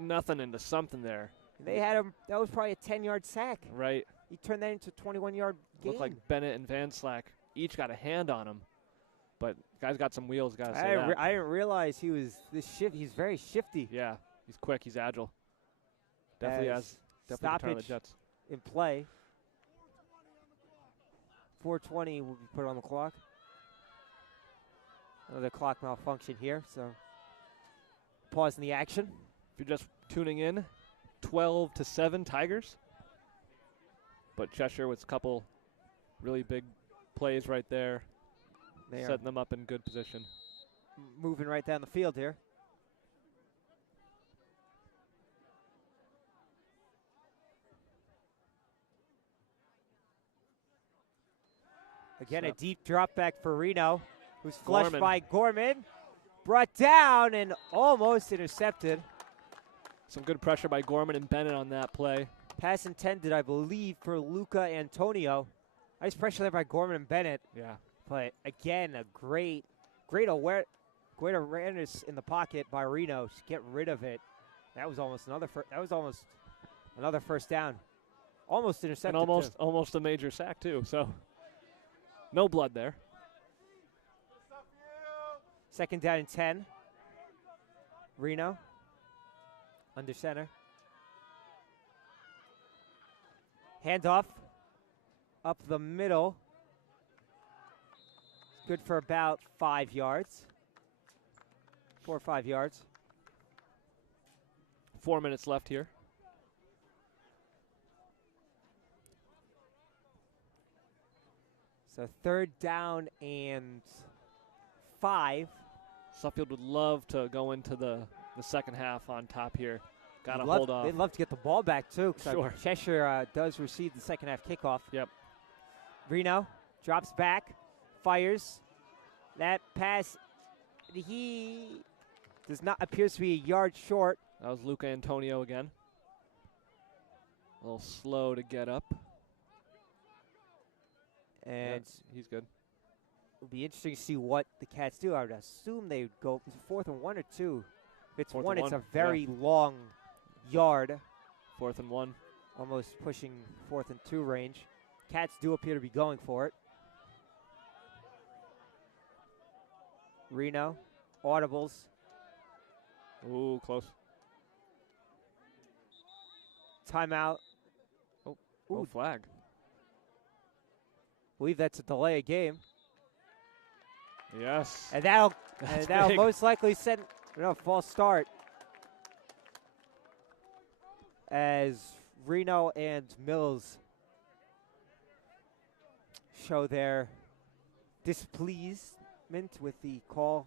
nothing into something there. They had him. That was probably a 10-yard sack. Right. He turned that into a 21-yard gain. Looked like Bennett and Van Slack each got a hand on him. But guy's got some wheels, gotta say that. I didn't realize he was this shifty. He's very shifty. Yeah, he's quick, he's agile. Definitely has definitely turn on the Jets. In play. 4:20 will be put on the clock. Another clock malfunction here, so pausing the action. If you're just tuning in, 12-7 Tigers. But Cheshire with a couple really big plays right there. They setting them up in good position. Moving right down the field here. Again, a deep drop back for Reno, who's flushed by Gorman. Brought down and almost intercepted. Some good pressure by Gorman and Bennett on that play. Pass intended, I believe, for Luca Antonio. Nice pressure there by Gorman and Bennett. Yeah. But again, a great awareness in the pocket by Reno to get rid of it. That was almost another first down. Almost intercepted. And almost a major sack too. So no blood there. 2nd down and 10. Reno under center. Handoff up the middle. Good for about 5 yards. 4 or 5 yards. 4 minutes left here. So 3rd down and 5. Suffield would love to go into the second half on top here. Got to hold off. They'd love to get the ball back, too. Sure. Cheshire does receive the second half kickoff. Yep. Reno drops back, fires. That pass, he does not appears to be a yard short. That was Luca Antonio again. A little slow to get up. And he's good. It'll be interesting to see what the Cats do. I would assume they would go 4th and 1 or 2. If it's 1, it's a very long yard. 4th and 1. Almost pushing 4th and 2 range. Cats do appear to be going for it. Reno, audibles. Ooh, close. Timeout. Oh, flag. I believe that's a delay of game. Yes. And that'll most likely send a false start as Reno and Mills show their displeasement with the call.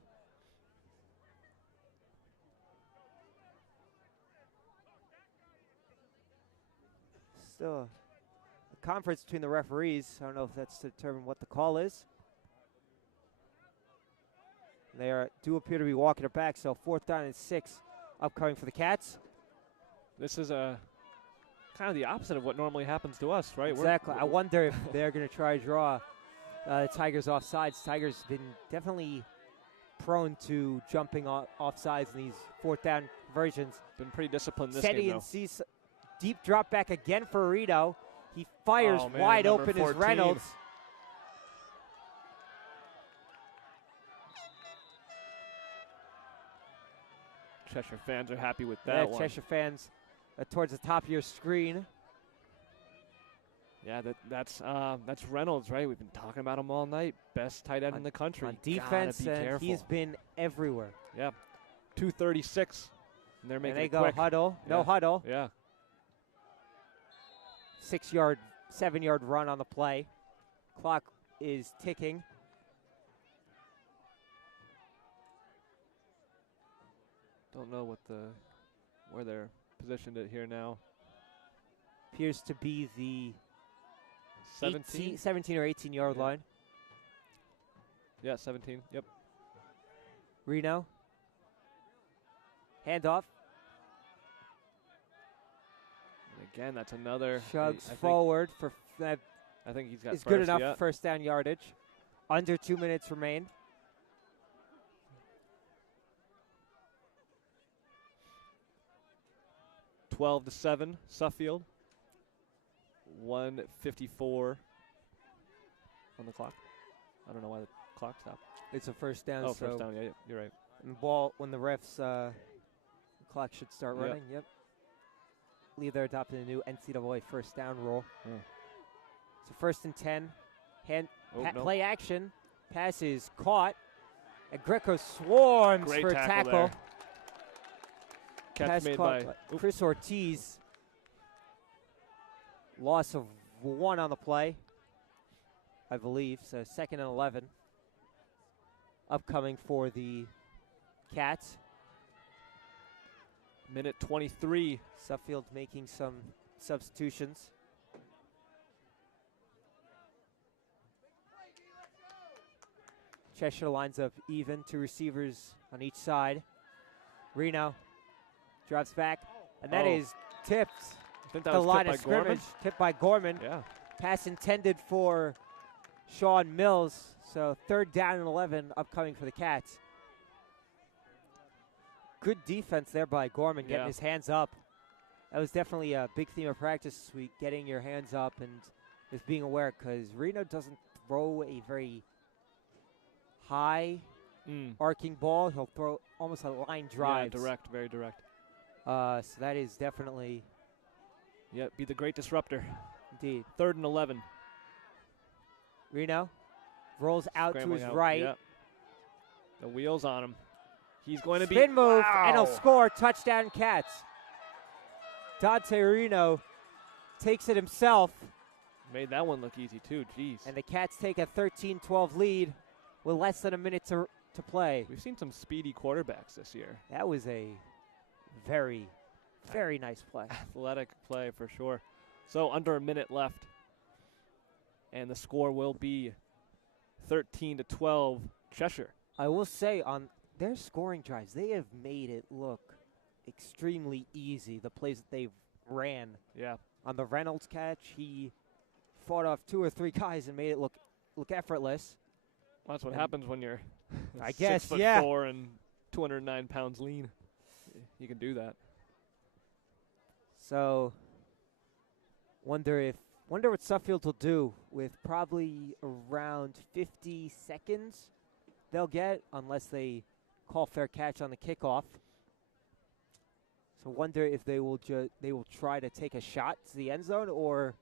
Still a conference between the referees. I don't know if that's to determine what the call is. They do appear to be walking it back, so 4th down and 6 upcoming for the Cats. This is kind of the opposite of what normally happens to us, right? Exactly. I wonder if they're going to try to draw the Tigers off sides. Tigers been definitely prone to jumping off sides in these 4th down conversions. Been pretty disciplined this game, though. And sees deep drop back again for Reno. He fires wide open as Reynolds. Cheshire fans are happy with that one. Cheshire fans towards the top of your screen. Yeah, that's Reynolds, right? We've been talking about him all night. Best tight end in the country. On defense, Gotta be careful. he's been everywhere. Yeah, 236. And they're making and they it go quick. huddle. Yeah. No huddle. Yeah. 6-yard, 7-yard run on the play. Clock is ticking. Don't know where they're positioned it here now. Appears to be the 17? 17 or 18-yard line. Yeah, 17. Yep. Reno. Handoff. And again, that's another. Chugs I forward for that. I think he's got It's good enough yeah. for first down yardage. Under 2 minutes remain. Twelve to 7, Suffield. 1:54 on the clock. I don't know why the clock stopped. It's a first down. Oh, so first down. Yeah, you're right. And ball when the refs the clock should start Yep. running. Yep. I believe they're adopting a new NCAA first down rule. Yeah. So first and 10. No. Play action. Pass is caught. And Greco swarms Great for a tackle tackle. there. Catch Pass made caught by Chris Ortiz. Loss of 1 on the play, I believe. So second and 11. Upcoming for the Cats. minute 23. Suffield making some substitutions. Cheshire lines up even, 2 receivers on each side. Reno drops back, and that is tipped. I think that The was line tipped of by Gorman. scrimmage, tipped by Gorman. Yeah. Pass intended for Sean Mills. So third down and 11 upcoming for the Cats. Good defense there by Gorman, getting Yeah. his hands up. That was definitely a big theme of practice this week, getting your hands up and just being aware, because Reno doesn't throw a very high arcing ball. He'll throw almost a line drive. Yeah, direct, very direct. So that is definitely. Yeah, be the great disruptor. Indeed. Third and 11. Reno rolls out Scrambling to his out, right. Yep. The wheels on him. He's going to be. Spin move, Wow. and he'll score. Touchdown, Cats. Dante Reno takes it himself, Made that one look easy, too. Jeez. and the Cats take a 13-12 lead with less than a minute to play. We've seen some speedy quarterbacks this year. That was a very, very nice play. Athletic play for sure. So under a minute left, and the score will be 13-12 Cheshire. I will say, on their scoring drives, they have made it look extremely easy, the plays that they've ran. Yeah. On the Reynolds catch, he fought off 2 or 3 guys and made it look effortless. Well, that's what And happens when you're I guess, 6'4" and 209 pounds lean. You can do that. So, wonder what Suffield will do with probably around 50 seconds they'll get, unless they call fair catch on the kickoff. So wonder if they will try to take a shot to the end zone, or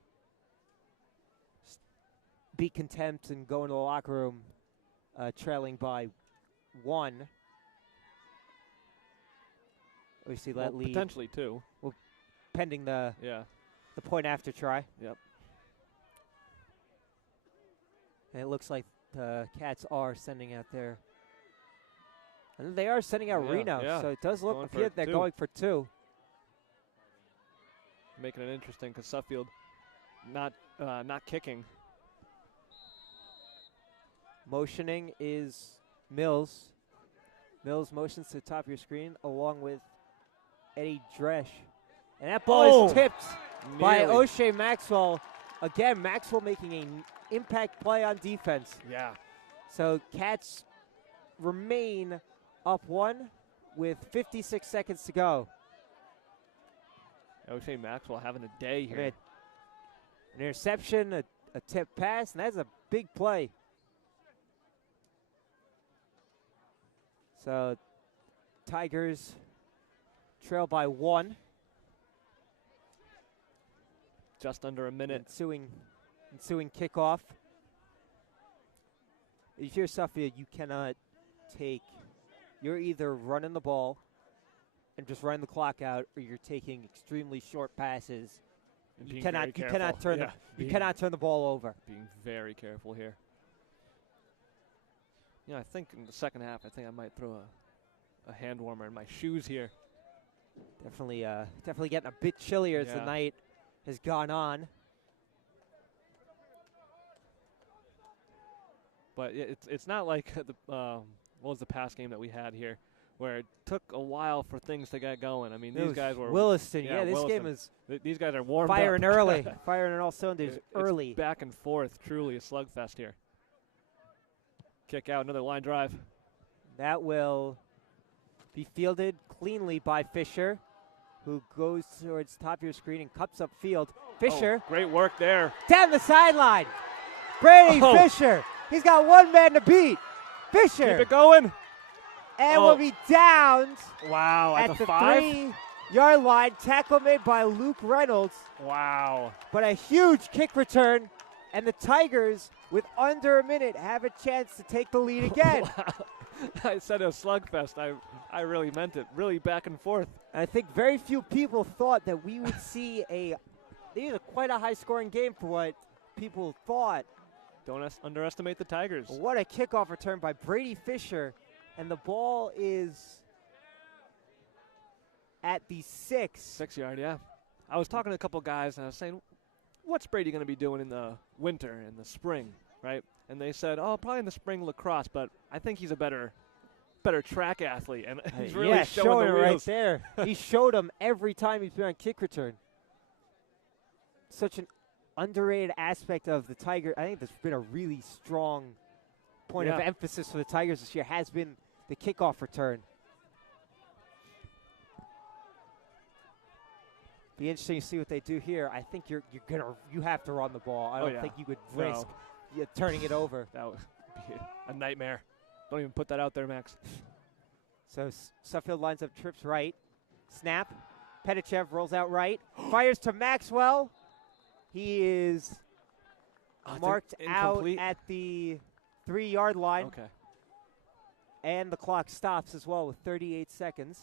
be content and go into the locker room trailing by 1. Obviously, that lead Potentially, too. pending the Yeah. point after try. Yep. And it looks like the Cats are sending out there. And they are sending out Yeah, Reno, yeah. so it does Going for appear they're 2. going for 2. Making it interesting because Suffield not kicking. Motioning is Mills. Mills motions to the top of your screen along with Eddie Dresch. And that ball is tipped by Nearly. O'Shea Maxwell. Again, Maxwell making an impact play on defense. Yeah. So Cats remain up 1 with 56 seconds to go. O'Shea Maxwell having a day here. An interception, a tip pass, and that's a big play. So Tigers trail by 1. Just under a minute. Ensuing kickoff. If you're Suffield, you cannot take. You're either running the ball and just running the clock out, or you're taking extremely short passes. You cannot turn the ball over. Being very careful here. I think in the second half, I might throw a hand warmer in my shoes here. Definitely getting a bit chillier as the night has gone on. But it's not like what was the past game that we had here, where it took a while for things to get going. I mean, these guys were Williston. This Williston. game is these guys are warmed firing up. early, firing on all cylinders early. It's back and forth, truly a slugfest here. Kick out, another line drive. That will be fielded cleanly by Fisher, who goes towards top of your screen and cups up field. Fisher. Great work there. Down the sideline. Brady Fisher. He's got one man to beat. Fisher. Keep it going. And will be downed. Wow, at the 5? 3-yard line. Tackle made by Luke Reynolds. Wow. But a huge kick return. And the Tigers, with under a minute, have a chance to take the lead again. Wow. I said a slugfest. I really meant it. Really back and forth. I think very few people thought that we would see quite a high-scoring game for what people thought. Don't underestimate the Tigers. What a kickoff return by Brady Fisher. And the ball is at the 6. 6 yard, yeah. I was talking to a couple guys, and I was saying, what's Brady going to be doing in the winter and the spring, right? And they said, probably in the spring lacrosse, but I think he's a better track athlete. And he's really showing the right wheels. there. He showed him every time he's been on kick return. Such an underrated aspect of the Tiger. I think there's been a really strong point of emphasis for the Tigers this year has been the kickoff return. Be interesting to see what they do here. I think you have to run the ball. I don't think you would risk turning it over. That would be a nightmare. Don't even put that out there, Max. So Suffield lines up trips right. Snap. Petichev rolls out right. Fires to Maxwell. He is marked out at the 3-yard line. Okay. And the clock stops as well with 38 seconds.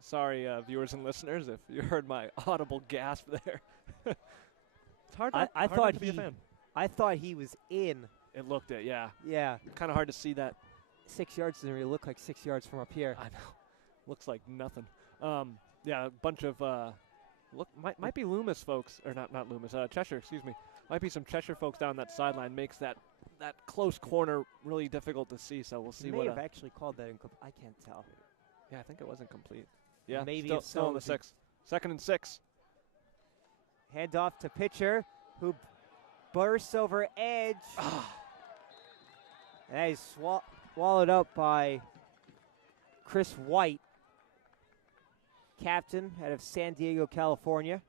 Sorry, viewers and listeners, if you heard my audible gasp there. It's hard not to be a fan. I thought he was in. It looked it, yeah. Yeah. Kind of hard to see that. 6 yards doesn't really look like 6 yards from up here. I know. Looks like nothing. A bunch of might be Loomis folks, or not Loomis, Cheshire, excuse me. Might be some Cheshire folks down that sideline. Makes that close corner really difficult to see, so we'll see what. May have actually called that incomplete. I can't tell. Yeah, I think it was incomplete. Yeah, maybe still on the 6. 2nd and 6. Hand off to pitcher, who bursts over edge. And that is swallowed up by Chris White, captain out of San Diego, California.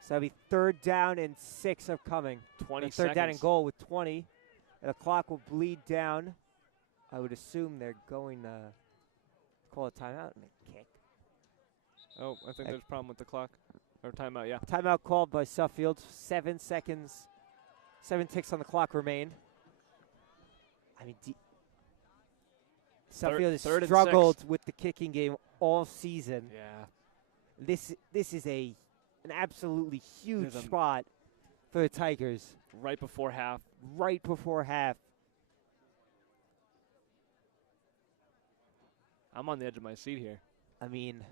So that'll be 3rd down and 6 upcoming. 20 seconds. 3rd down and goal with 20. And the clock will bleed down. I would assume they're going to call a timeout and a kick. Oh, I think there's a problem with the clock. Or timeout, yeah. Timeout called by Suffield. 7 seconds. 7 ticks on the clock remain. I mean, Suffield has struggled with the kicking game all season. Yeah. This is an absolutely huge spot for the Tigers. Right before half. Right before half. I'm on the edge of my seat here. I mean,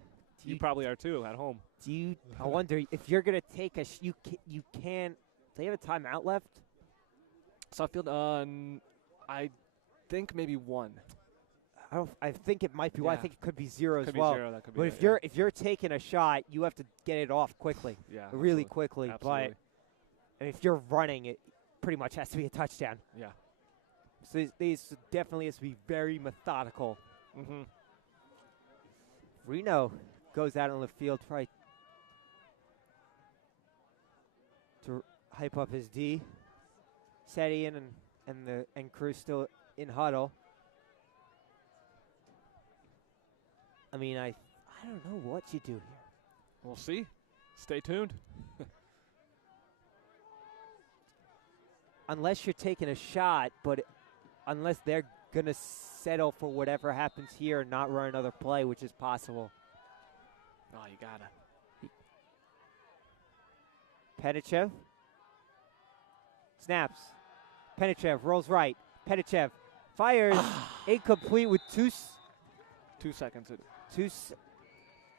you probably are too at home. I wonder if you're gonna take you can't. Do they have a timeout left? Suffield, I think maybe 1. I think it might be. Yeah. I think it could be 0 as could well. Be 0, that could but be if you're taking a shot, you have to get it off quickly. Yeah, really quickly. Absolutely. But if you're running, it pretty much has to be a touchdown. Yeah. So these definitely has to be very methodical. Mm-hmm. Reno goes out on the field probably to hype up his D. Set Ian and crew still in huddle. I mean, I don't know what you do here. We'll see. Stay tuned. Unless you're taking a shot, but unless they're going to settle for whatever happens here and not run another play, which is possible. Oh, you gotta. Penichev snaps. Penichev rolls right. Penichev fires. Incomplete with 2 seconds.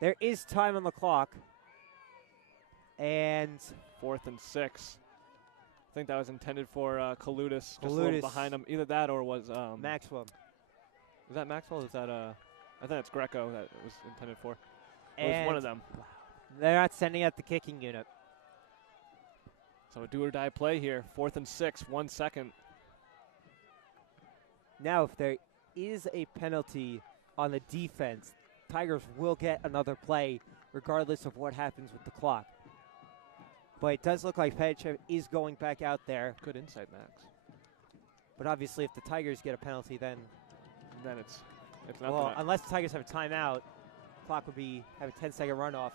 There is time on the clock. And 4th and 6. I think that was intended for Kaludis. Just a Kaludis. little behind him. Either that or was Maxwell. Was that Maxwell? Or is that I think it's Greco that it was intended for. It was And one of them. they're not sending out the kicking unit. So a do or die play here. 4th and 6. 1 second. Now, if there is a penalty on the defense, Tigers will get another play regardless of what happens with the clock. But it does look like Penichev is going back out there. Good insight, Max. But obviously, if the Tigers get a penalty, then Then it's not. well, unless the Tigers have a timeout, clock would be have a 10-second runoff,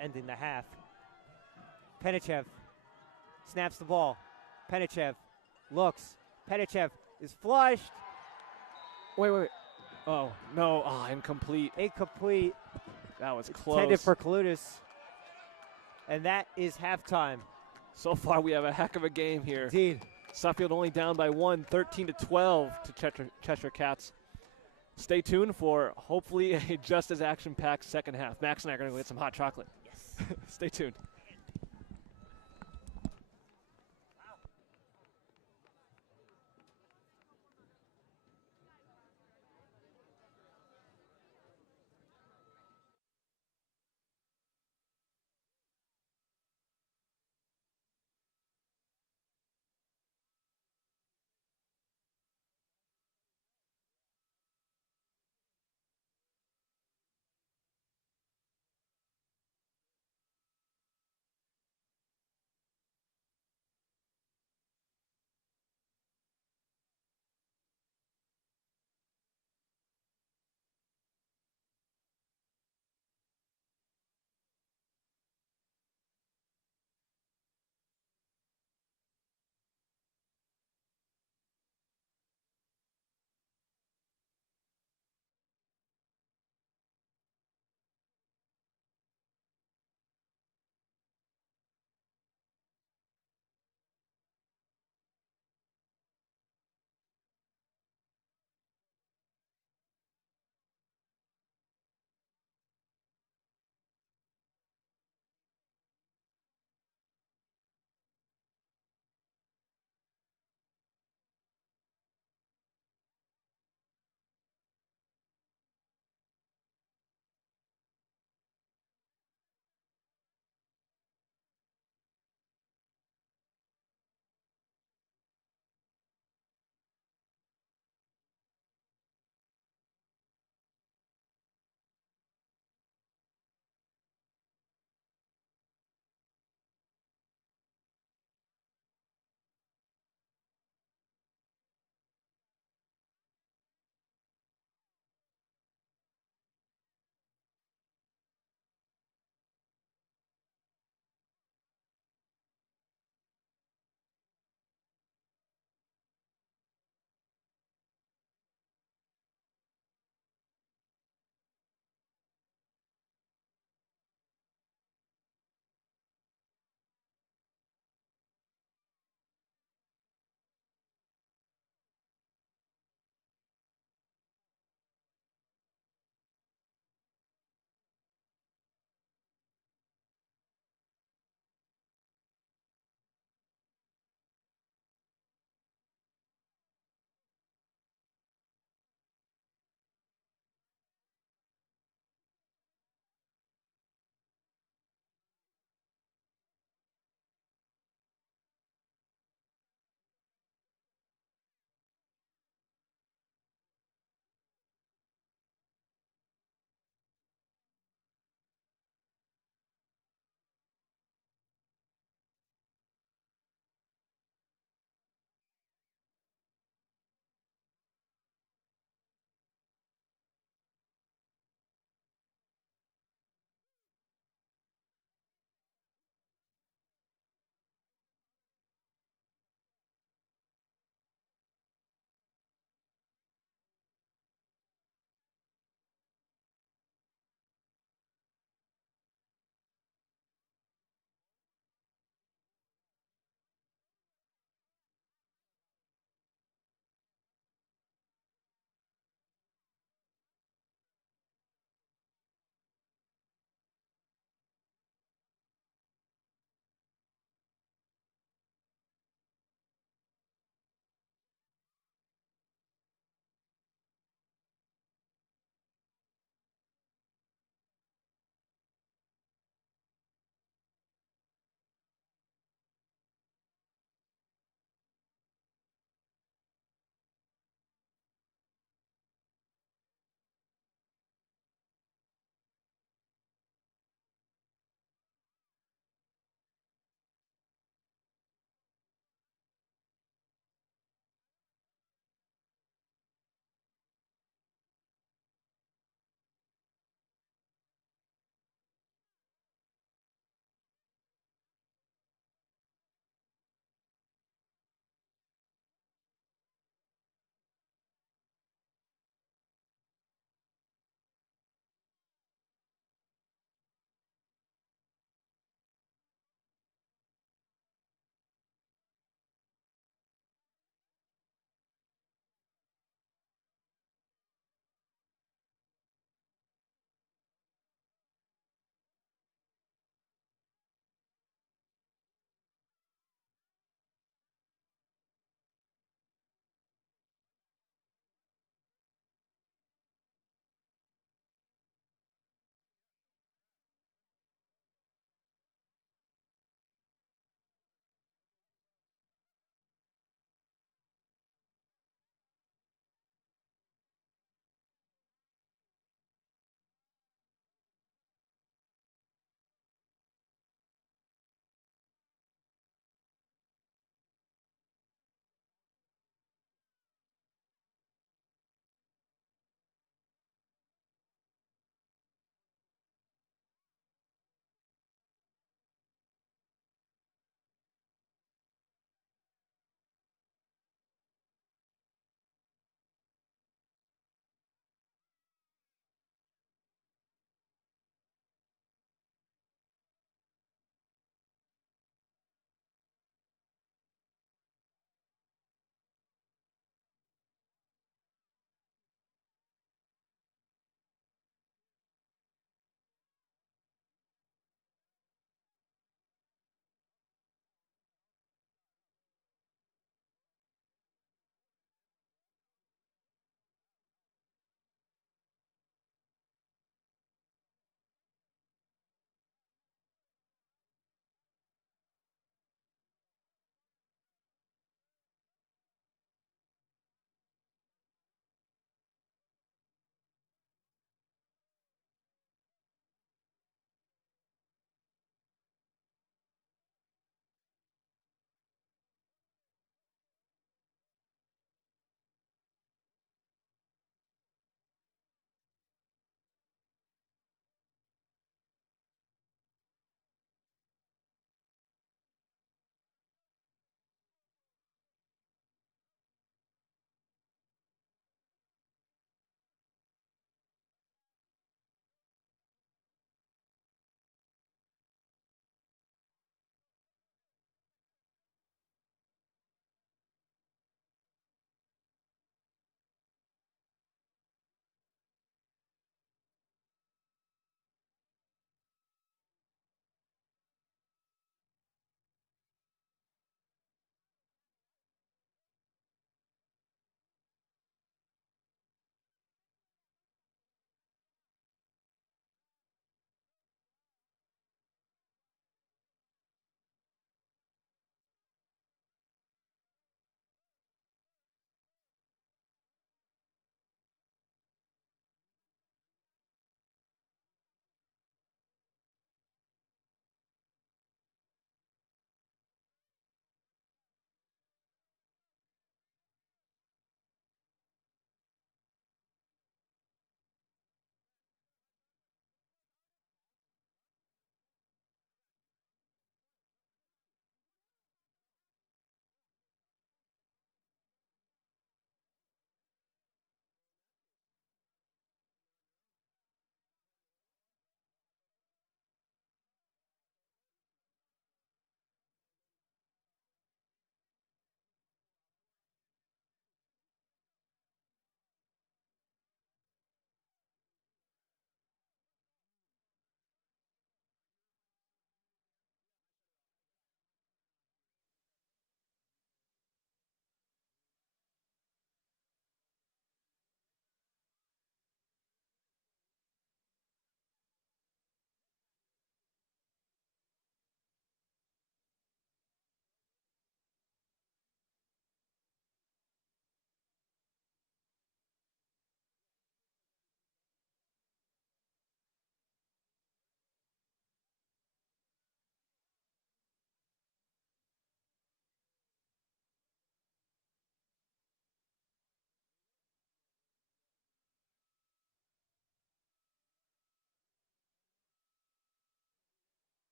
ending the half. Penichev snaps the ball. Penichev looks. Penichev is flushed. Wait. Oh no! Oh, incomplete. Incomplete. That was close. Intended for Kaludis. And that is halftime. So far, we have a heck of a game here. Indeed. Suffield only down by 1, 13-12 to Cheshire Cats. Stay tuned for hopefully a just as action-packed second half. Max and I are going to go get some hot chocolate. Yes. Stay tuned.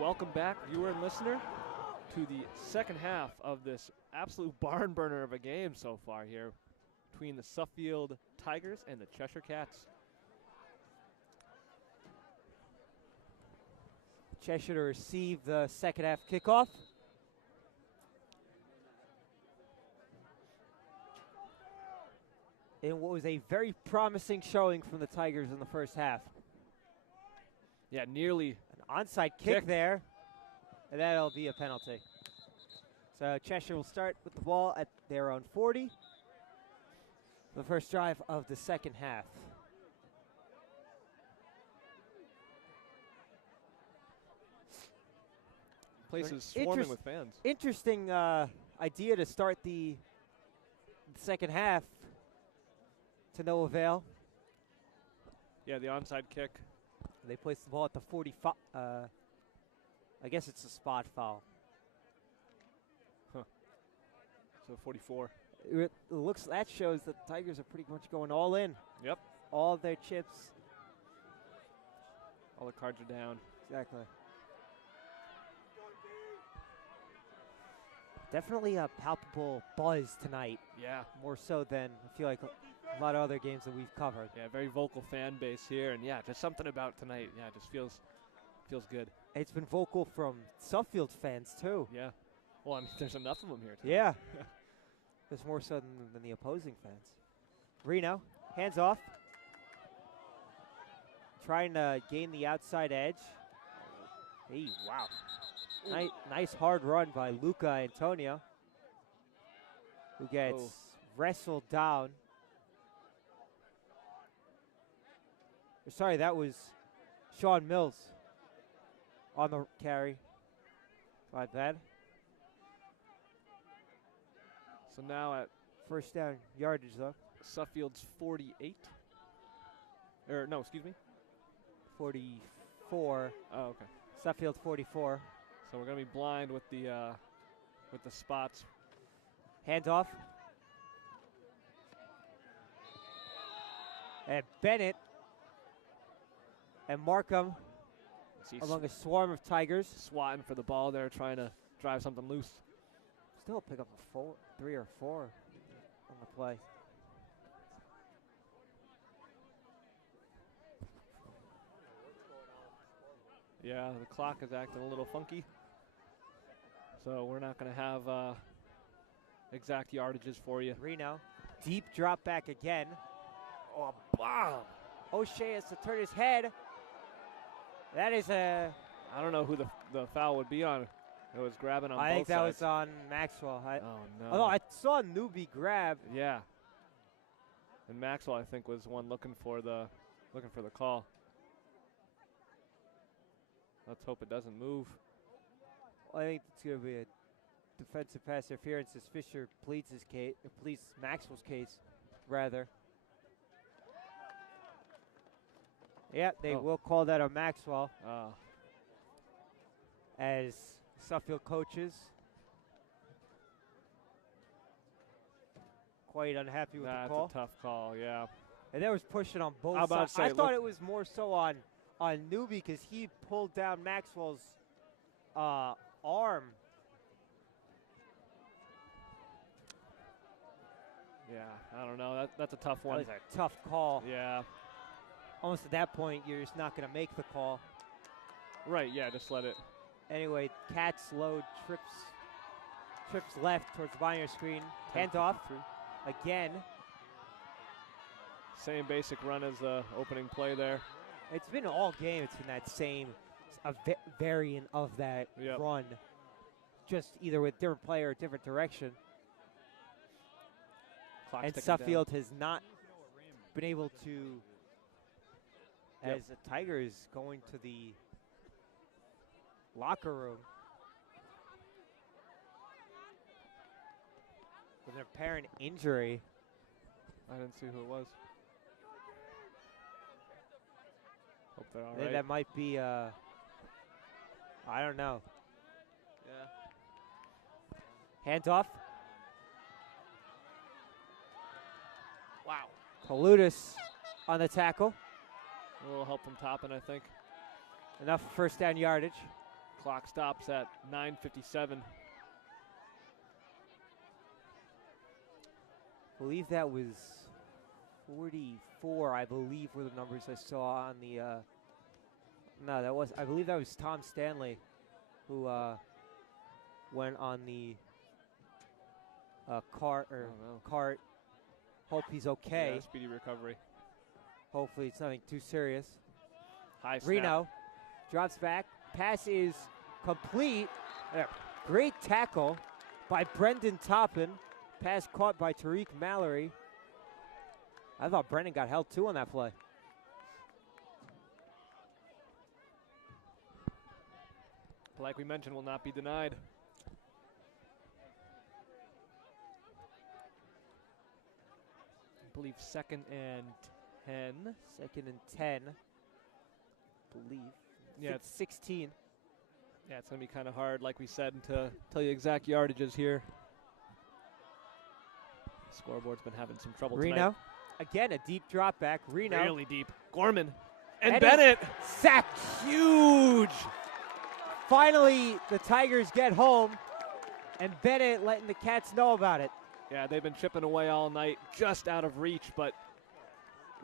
welcome back, viewer and listener, to the second half of this absolute barn burner of a game so far here between the Suffield Tigers and the Cheshire Cats. Cheshire to receive the second half kickoff. In what was a very promising showing from the Tigers in the first half. Yeah, nearly An onside kick there, and that'll be a penalty. So Cheshire will start with the ball at their own 40. The first drive of the second half. place is swarming with fans. Interesting idea to start the second half to no avail. Yeah, the onside kick. They placed the ball at the 45. I guess it's a spot foul. So 44. It looks, that shows that the Tigers are pretty much going all in. Yep. All of their chips. All the cards are down. Exactly. Definitely a palpable buzz tonight. Yeah. More so than I feel like a lot of other games that we've covered. Yeah, very vocal fan base here, and yeah, just something about tonight. Yeah, it just feels good. It's been vocal from Suffield fans too. Yeah. Well, I mean, there's enough of them here tonight. Yeah. There's more so than the opposing fans. Reno, hands off. Trying to gain the outside edge. Hey, wow. Nice hard run by Luca Antonio, who gets wrestled down. Sorry, that was Sean Mills on the carry. My bad. So now at first down yardage, though. Suffield's 48. Or no, excuse me. 44. Oh, okay. Suffield 44. So we're gonna be blind with the spots. Hands off. And Bennett and Markham among a swarm of Tigers. Swatting for the ball there, trying to drive something loose. Still pick up a 3 or 4 on the play. Yeah, the clock is acting a little funky. So we're not going to have exact yardages for you. Reno, deep drop back again. Oh, bomb! O'Shea has to turn his head. That is a... I don't know who the foul would be on. It was grabbing on both sides. I think that was on Maxwell. Oh, no. Although I saw Newby grab. Yeah. And Maxwell, I think, was one looking for the call. Let's hope it doesn't move. I think it's going to be a defensive pass interference as Fisher pleads his case, pleads Maxwell's case, rather. Yeah, they will call that on Maxwell. As Suffield coaches quite unhappy with the call. That's a tough call, yeah. And that was pushing on both sides. I thought it was more so on Newby because he pulled down Maxwell's arm. Yeah, I don't know. That's a tough one. That was a tough call. Yeah. Almost at that point, you're just not going to make the call. Right, yeah, just let it. Anyway, Cats load trips left towards the binary screen. Hands off again. Same basic run as the opening play there. It's been all game. It's been that same variant of that run, just either with different player or different direction. Clock's and ticking Suffield down. has not been able to, as the Tigers going to the locker room with an apparent injury. I didn't see who it was. Hope they're all Then right. that might be, I don't know. Yeah. Hands off. Wow. Palutis on the tackle. A little help from Toppin, I think. Enough first down yardage. Clock stops at 9:57. I believe that was 44, I believe, were the numbers I saw on the, no, that was, I believe that was Tom Stanley who went on the cart. Hope he's okay. Yeah, speedy recovery. Hopefully it's nothing too serious. High snap. Reno drops back. Pass is complete. Great tackle by Brendan Toppin. Pass caught by Tariq Mallory. I thought Brendan got held too on that play. Like we mentioned, will not be denied. I believe 2nd and 10. 2nd and 10. Believe. Yeah, it's 16. Yeah, it's going to be kind of hard, like we said, to tell you exact yardages here. Scoreboard's been having some trouble Reno. tonight. Again, a deep drop back. Reno. Really deep. Gorman. And Eddie. Bennett. Sacked. Huge. Finally, the Tigers get home, and Bennett letting the Cats know about it. Yeah, they've been chipping away all night, just out of reach, but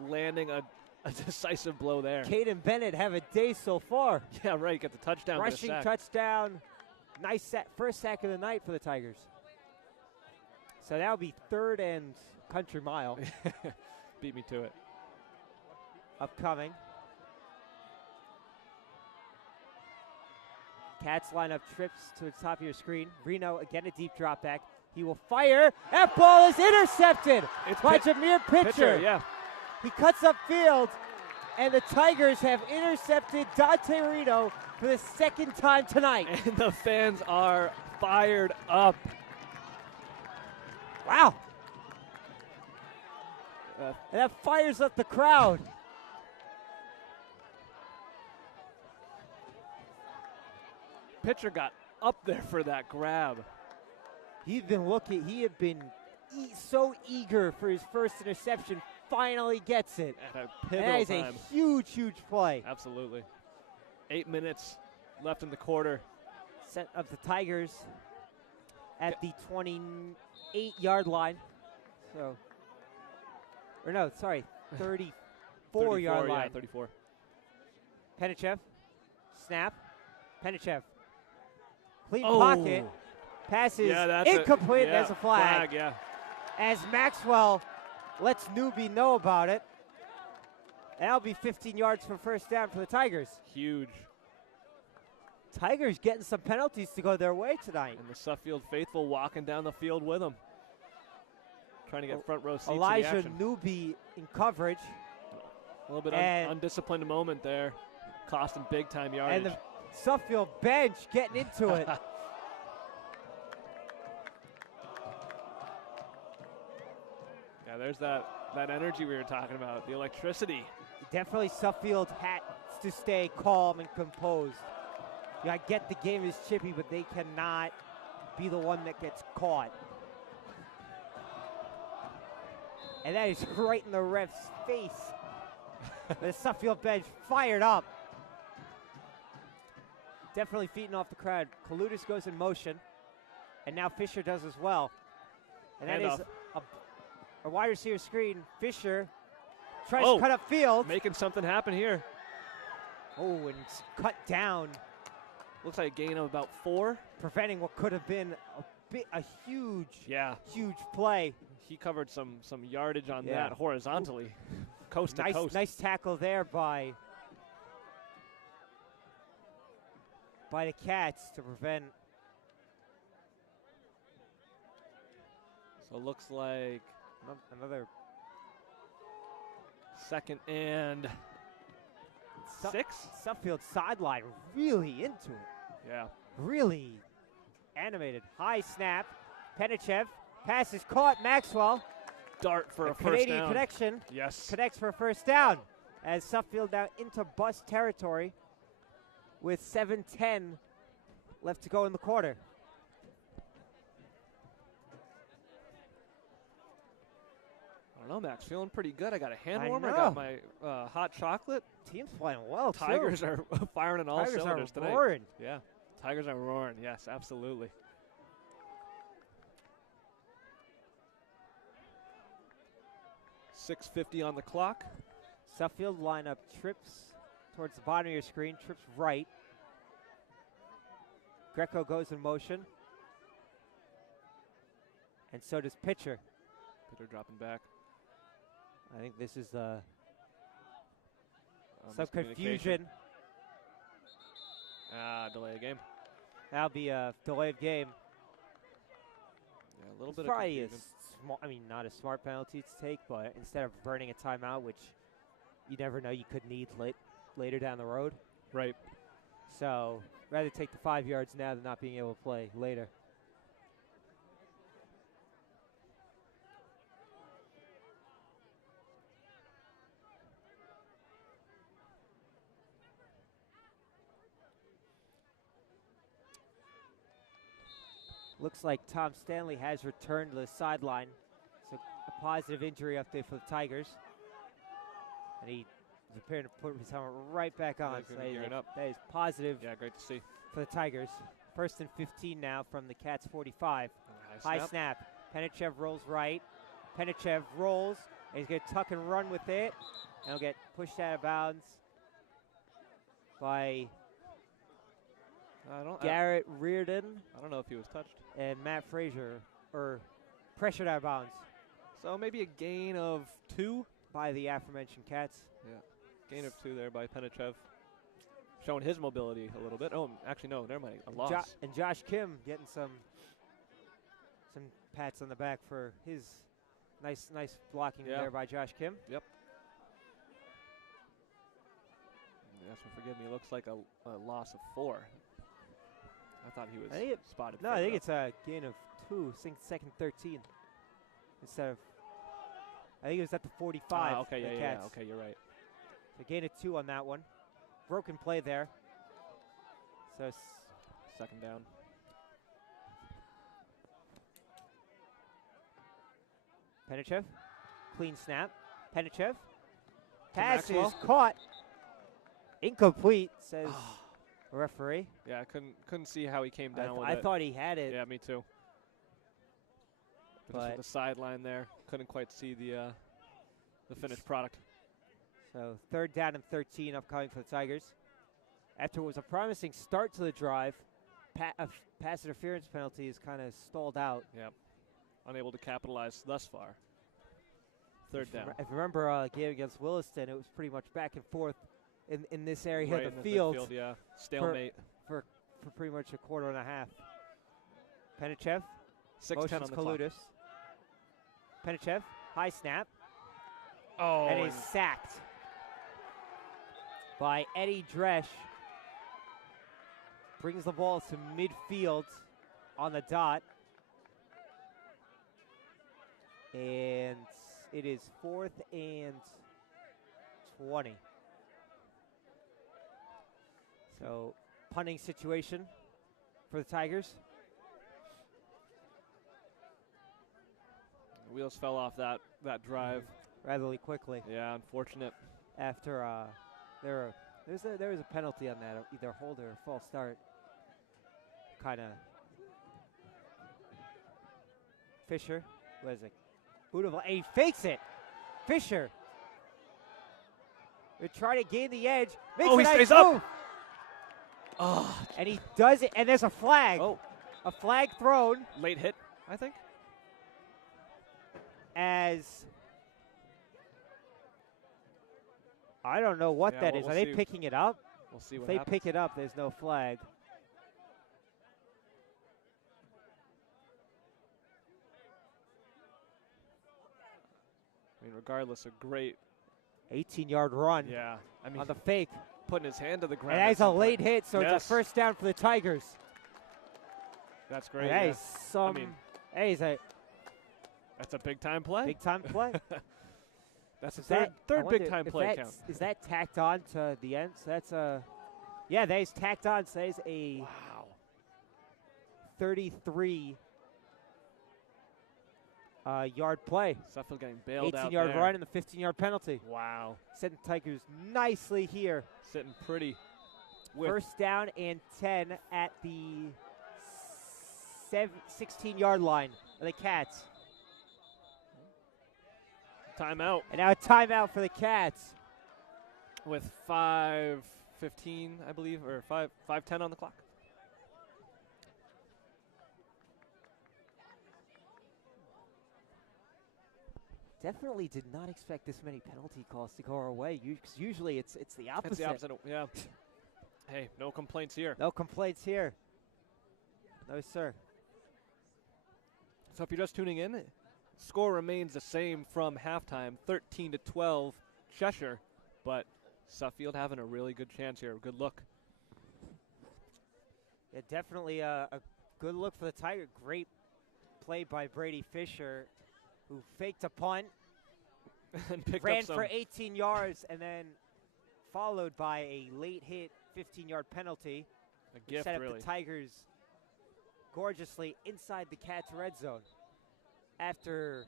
landing a decisive blow there. Caden Bennett have a day so far. Yeah, right. Get the touchdown. Rushing get a sack. touchdown. Nice first sack of the night for the Tigers. So that'll be 3rd and country mile. Beat me to it. Upcoming. Cats line up trips to the top of your screen. Reno again a deep drop back. He will fire. That ball is intercepted by Jameer Pitcher. Yeah. He cuts upfield, and the Tigers have intercepted Dante Reno for the 2nd time tonight. And the fans are fired up. Wow. And that fires up the crowd. Pitcher got up there for that grab. He had been so eager for his first interception. Finally gets it. At a And pivotal that is time. a huge, huge play. Absolutely. 8 minutes left in the quarter. Set of the Tigers at the 28-yard line. So, or no, sorry, 34-yard line. Yeah, 34. Penichev, snap, Penichev. Clean pocket, passes incomplete as a flag. Yeah. As Maxwell lets Newby know about it. That'll be 15 yards for first down for the Tigers. Huge. Tigers getting some penalties to go their way tonight. And the Suffield faithful walking down the field with them. Trying to get front row seats Elijah to the action. Newby in coverage. A little bit And undisciplined moment there. Costing big time yardage. And the Suffield bench getting into it. Yeah, there's that energy we were talking about, the electricity. Definitely Suffield has to stay calm and composed. Yeah, I get the game is chippy, but they cannot be the one that gets caught. And that is right in the ref's face. The Suffield bench fired up. Definitely feeding off the crowd. Kaludis goes in motion, and now Fisher does as well. And that is a wide receiver screen. Fisher tries to cut up field. Making something happen here. Oh, and it's cut down. Looks like a gain of about 4. Preventing what could have been a huge play. He covered some yardage on that horizontally, coast to coast. Nice tackle there by the Cats to prevent. So it looks like another 2nd and 6. Suffield sideline really into it. Yeah. Really animated. High snap. Penichev. Pass is caught. Maxwell. Dart for a first Canadian down. connection. Yes. Connects for a first down. As Suffield now into bust territory with 7:10 left to go in the quarter. I don't know, Max. Feeling pretty good. I got a hand I warmer. I know. got my hot chocolate. Team's playing well, Tigers too. are firing on all Tigers cylinders are tonight. roaring. Yeah. Tigers are roaring. Yes, absolutely. .650 on the clock. Suffield lineup trips towards the bottom of your screen, trips right. Greco goes in motion. And so does pitcher. Pitcher dropping back. I think this is some Miscommunication. confusion. Delay of game. That'll be a delayed game. Yeah, a little bit of Probably a confusion. not a smart penalty to take, but instead of burning a timeout, which you never know you could need later down the road. Right. So rather take the 5 yards now than not being able to play later. Looks like Tom Stanley has returned to the sideline. So a positive injury update for the Tigers. And he is appearing to put his helmet right back on. So that is positive Yeah, great to see. for the Tigers. 1st and 15 now from the Cats 45. High snap. Penichev rolls right. Penichev rolls. And he's going to tuck and run with it. And he'll get pushed out of bounds by Garrett Reardon I don't know if he was touched. and Matt Frazier, or pressured out of bounds So maybe a gain of 2. by the aforementioned Cats. Gain of 2 there by Penichev. Showing his mobility a little bit. Oh, actually, no, never mind. A loss. And Josh Kim getting some pats on the back for his nice blocking there by Josh Kim. Yep. Yes, forgive me. Looks like a loss of 4. I thought he was spotted. No, I think it's a gain of 2, second 13. Instead of, I think it was at the 45. Okay, the yeah, Cats. okay, you're right. So gain of 2 on that one. Broken play there. So Second down. Penichev, clean snap. Penichev, pass is Maxwell. caught. Incomplete, says the referee. Yeah, I couldn't see how he came down with I it. thought he had it. Yeah, me too. But just with the sideline there, couldn't quite see the finished product. So 3rd down and 13 upcoming for the Tigers. After what was a promising start to the drive, a pass interference penalty is kind of stalled out. Yep. Unable to capitalize thus far. 3rd down. If you remember a game against Williston, it was pretty much back and forth in this area Right of in the field. midfield, yeah. Stalemate. For pretty much a quarter and a half. Penichev, 6:10 motions on the clock. Kaludis. Penichev, high snap, Oh, and is sacked by Eddie Dresch. Brings the ball to midfield on the dot. And it is 4th and 20. So, punting situation for the Tigers. Wheels fell off that drive. Rather quickly. Yeah, unfortunate. After there was a penalty on that, either hold or false start. Kind of. Fisher was a beautiful. And he fakes it. Fisher. They're trying to gain the edge. Makes Oh, a he nice stays up. move. Oh, And he does it. And there's a flag. Oh, A flag thrown late hit, I think. as. I don't know what Yeah, that we'll- is. we'll Are they see. picking it up? We'll see If what they happens. pick it up, there's no flag. I mean, regardless, a great, 18-yard run I mean, on the fake. putting his hand to the ground. And that at is a some late point. hit, so it's Yes. a first down for the Tigers. That's And great. that yeah. is some. mean- that is a That's a big time play. big time play. That's a Is that- I third wonder big time if play that's- count. Is that tacked on to the end? So that's a. Yeah, that is tacked on. So that is a Wow. 33 yard play. Suffield getting bailed out 18-yard there. run and the 15-yard penalty. Wow. Setting Tigers nicely here. Sitting pretty with First down and 10 at the 16-yard line of the Cats. timeout And now a timeout for the Cats. with 5:15, I believe, or 5:10 on the clock. Definitely did not expect this many penalty calls to go our way. Usually it's the opposite. It's the opposite. Yeah. Hey, no complaints here. No complaints here. No, sir. So if you're just tuning in, score remains the same from halftime, 13-12, Cheshire, but Suffield having a really good chance here. Good look. Yeah, definitely a good look for the Tiger. Great play by Brady Fisher, who faked a punt, And picked ran up some. for 18 yards, and then followed by a late hit 15-yard penalty. A Which gift, set up really. the Tigers gorgeously inside the Cats' red zone. After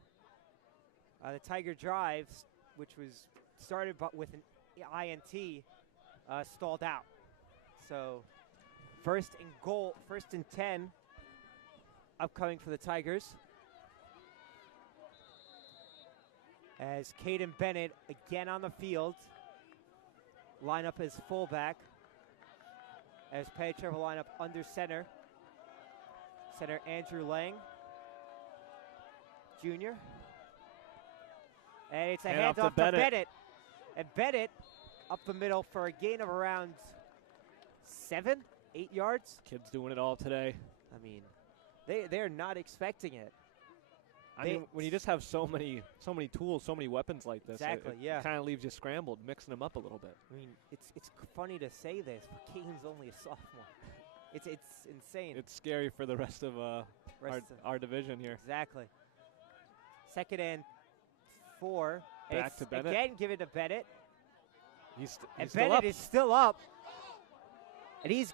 the Tiger drives, which was started with an INT, stalled out. So first and 10 upcoming for the Tigers. As Caden Bennett again on the field, line up as fullback. As Petty Trevor line up under center. Center Andrew Lang, Jr. And it's a Hand off handoff to to Bennett. Bennett. And Bennett up the middle for a gain of around 8 yards. Kids doing it all today. I mean, they're not expecting it. I mean, when you just have so many tools, so many weapons like this, Exactly, yeah. it kind of leaves you scrambled, mixing them up a little bit. I mean, it's funny to say this, but Caden's only a sophomore. It's insane. It's scary for the rest of our division here. Exactly. 2nd and 4. And Back it's to Bennett. Again, give it to Bennett. He's And still Bennett up. is still up. And he's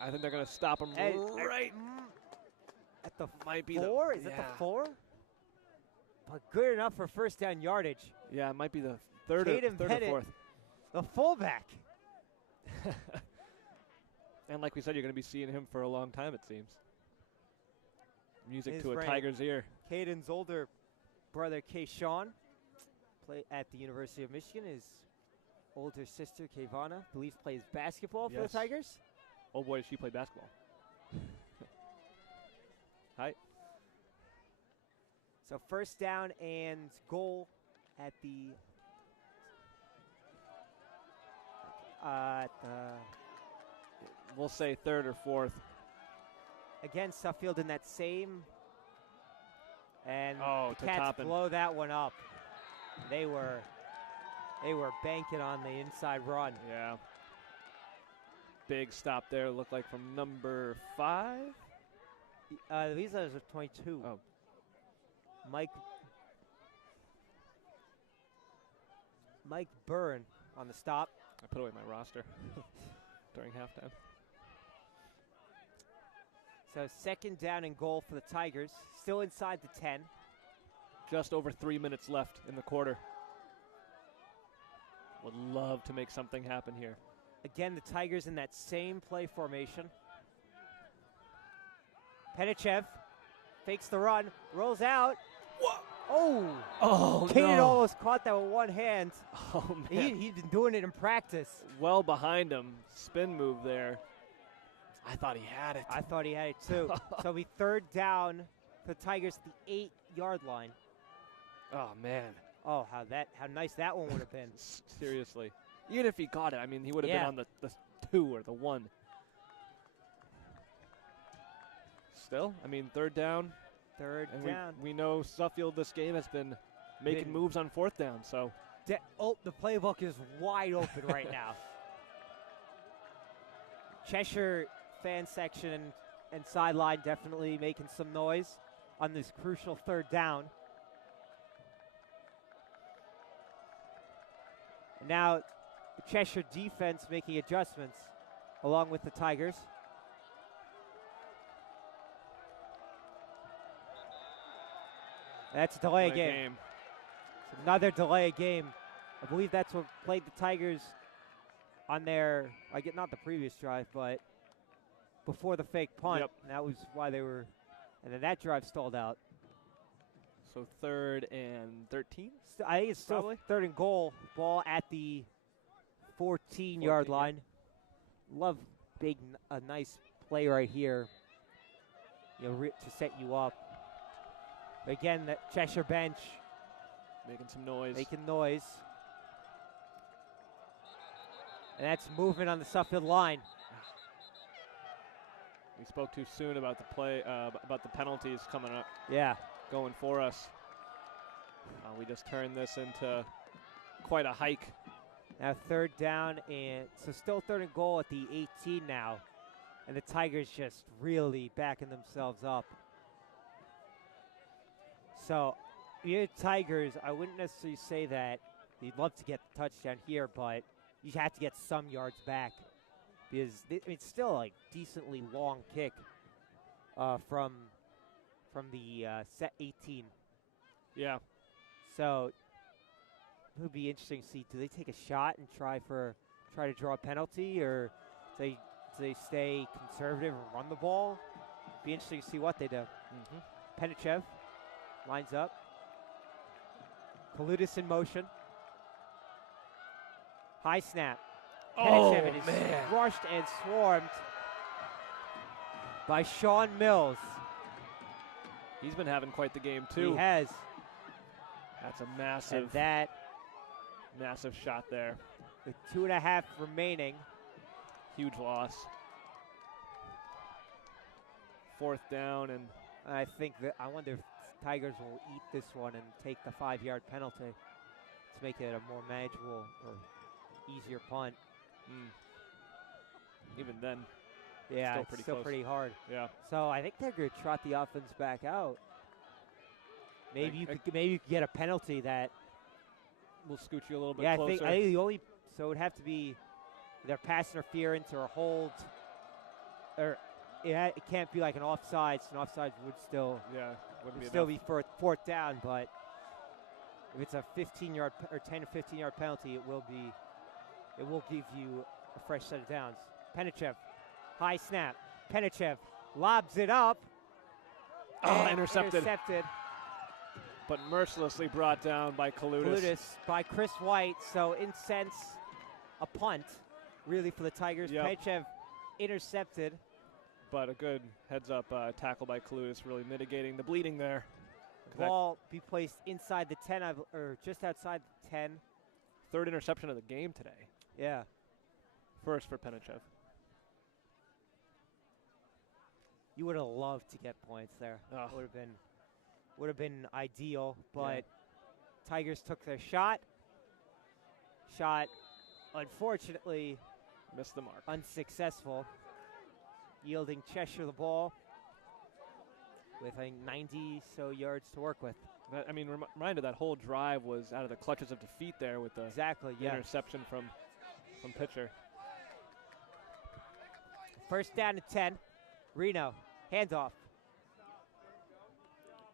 I think they're going to stop him right at the might be 4. Is it the 4? But good enough for first down yardage. Yeah, it might be the third Caden or Bennett, fourth. the fullback. And like we said, you're going to be seeing him for a long time, it seems. Music His to a rank. Tiger's ear. Caden's older brother, Kayshawn, play at the University of Michigan. His older sister, Kayvana, I believe plays basketball for Yes. the Tigers. Oh boy, does she play basketball. Hi. So first down and goal at the We'll say third or fourth. again Suffield in that same, and Oh, the to Cats Toppin. blow that one up. They were banking on the inside run. Yeah. Big stop there, looked like from number 5. These are 22. Oh. Mike Byrne on the stop. I put away my roster during halftime. So 2nd down and goal for the Tigers. Still inside the 10. Just over 3 minutes left in the quarter. Would love to make something happen here. Again, the Tigers in that same play formation. Penichev fakes the run, rolls out. Oh! Oh, Caden no. almost caught that with one hand. Oh, man. He'd been doing it in practice. Well behind him. Spin move there. I thought he had it. I thought he had it too. So it'll be 3rd down for the Tigers at the 8-yard line. Oh, man. Oh, how nice that one would have been. Seriously. Even if he got it, I mean, he would have Yeah. been on the 2 or the 1. Still, I mean, 3rd down. 3rd And down. we know Suffield this game has been making Been- moves on 4th down, so. The playbook is wide open right now. Cheshire fan section and sideline definitely making some noise on this crucial 3rd down. And now the Cheshire defense making adjustments along with the Tigers. That's a delay what a game. Another delay game. I believe that's what played the Tigers on their, not the previous drive, but before the fake punt. Yep. And that was why they were, and then that drive stalled out. So 3rd and 13? I think it's still Probably. 3rd and goal. Ball at the 14-yard 14, line. Love a nice play right here, to set you up. Again, the Cheshire bench Making some noise. making noise. And that's movement on the Suffield line. We spoke too soon about the play, about the penalties coming up, Yeah. going for us. We just turned this into quite a hike. Now 3rd down, and so still 3rd and goal at the 18 now. And the Tigers just really backing themselves up. So, the Tigers, I wouldn't necessarily say that you'd love to get the touchdown here, but you have to get some yards back. Because it's still a decently long kick from the set 18. Yeah. So it would be interesting to see, do they take a shot and try to draw a penalty, or do they stay conservative and run the ball? Be interesting to see what they do. Penichev lines up. Kaludis in motion. High snap. Penichev is rushed and swarmed by Sean Mills. He's been having quite the game, too. He has. That's a And that, massive shot there. with 2.5 remaining, Huge loss. 4th down, and I think that I wonder if Tigers will eat this one and take the 5-yard penalty to make it a more manageable or easier punt. even then, Yeah, Still it's pretty still close. pretty hard. yeah. So I think they're going to trot the offense back out. Maybe I- you could get a penalty that. We'll scoot you a little bit Yeah, closer. I think the only, so it would have to be either pass interference or a hold, or it can't be like an offsides. An offsides would still wouldn't be still enough. be 4th down, but if it's a 15-yard or 10 to 15-yard penalty, it will give you a fresh set of downs. Penichev, high snap. Penichev lobs it up. and Intercepted. But mercilessly brought down by Kaludis. Kaludis by Chris White. So in sense, a punt, really, for the Tigers. Yep. Penichev intercepted. But a good heads-up tackle by Kaludis, really mitigating the bleeding there. Ball be placed inside the 10, or just outside the 10. 3rd interception of the game today. Yeah. First for Penichev. You would have loved to get points there. Oh. Would have been ideal, but Tigers took their shot. Shot, unfortunately, Missed the mark. unsuccessful, yielding Cheshire the ball with, I think, 90 so yards to work with. Reminded that whole drive was out of the clutches of defeat there with the Exactly, yeah. interception from pitcher. First down and 10. Reno, handoff.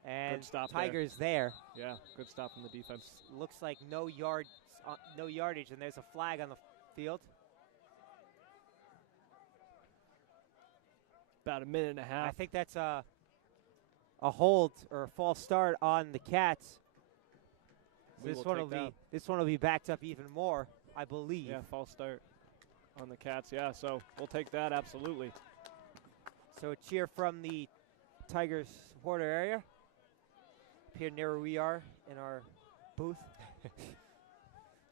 And Good stop Tigers there. Yeah, good stop from the defense. Looks like no yardage, and there's a flag on the field. About a minute and a half. I think that's a hold or a false start on the Cats. We This will one take that. this one will be backed up even more, I believe. Yeah, false start on the Cats. Yeah, so we'll take that, absolutely. So a cheer from the Tigers supporter area. Up here near where we are in our booth. So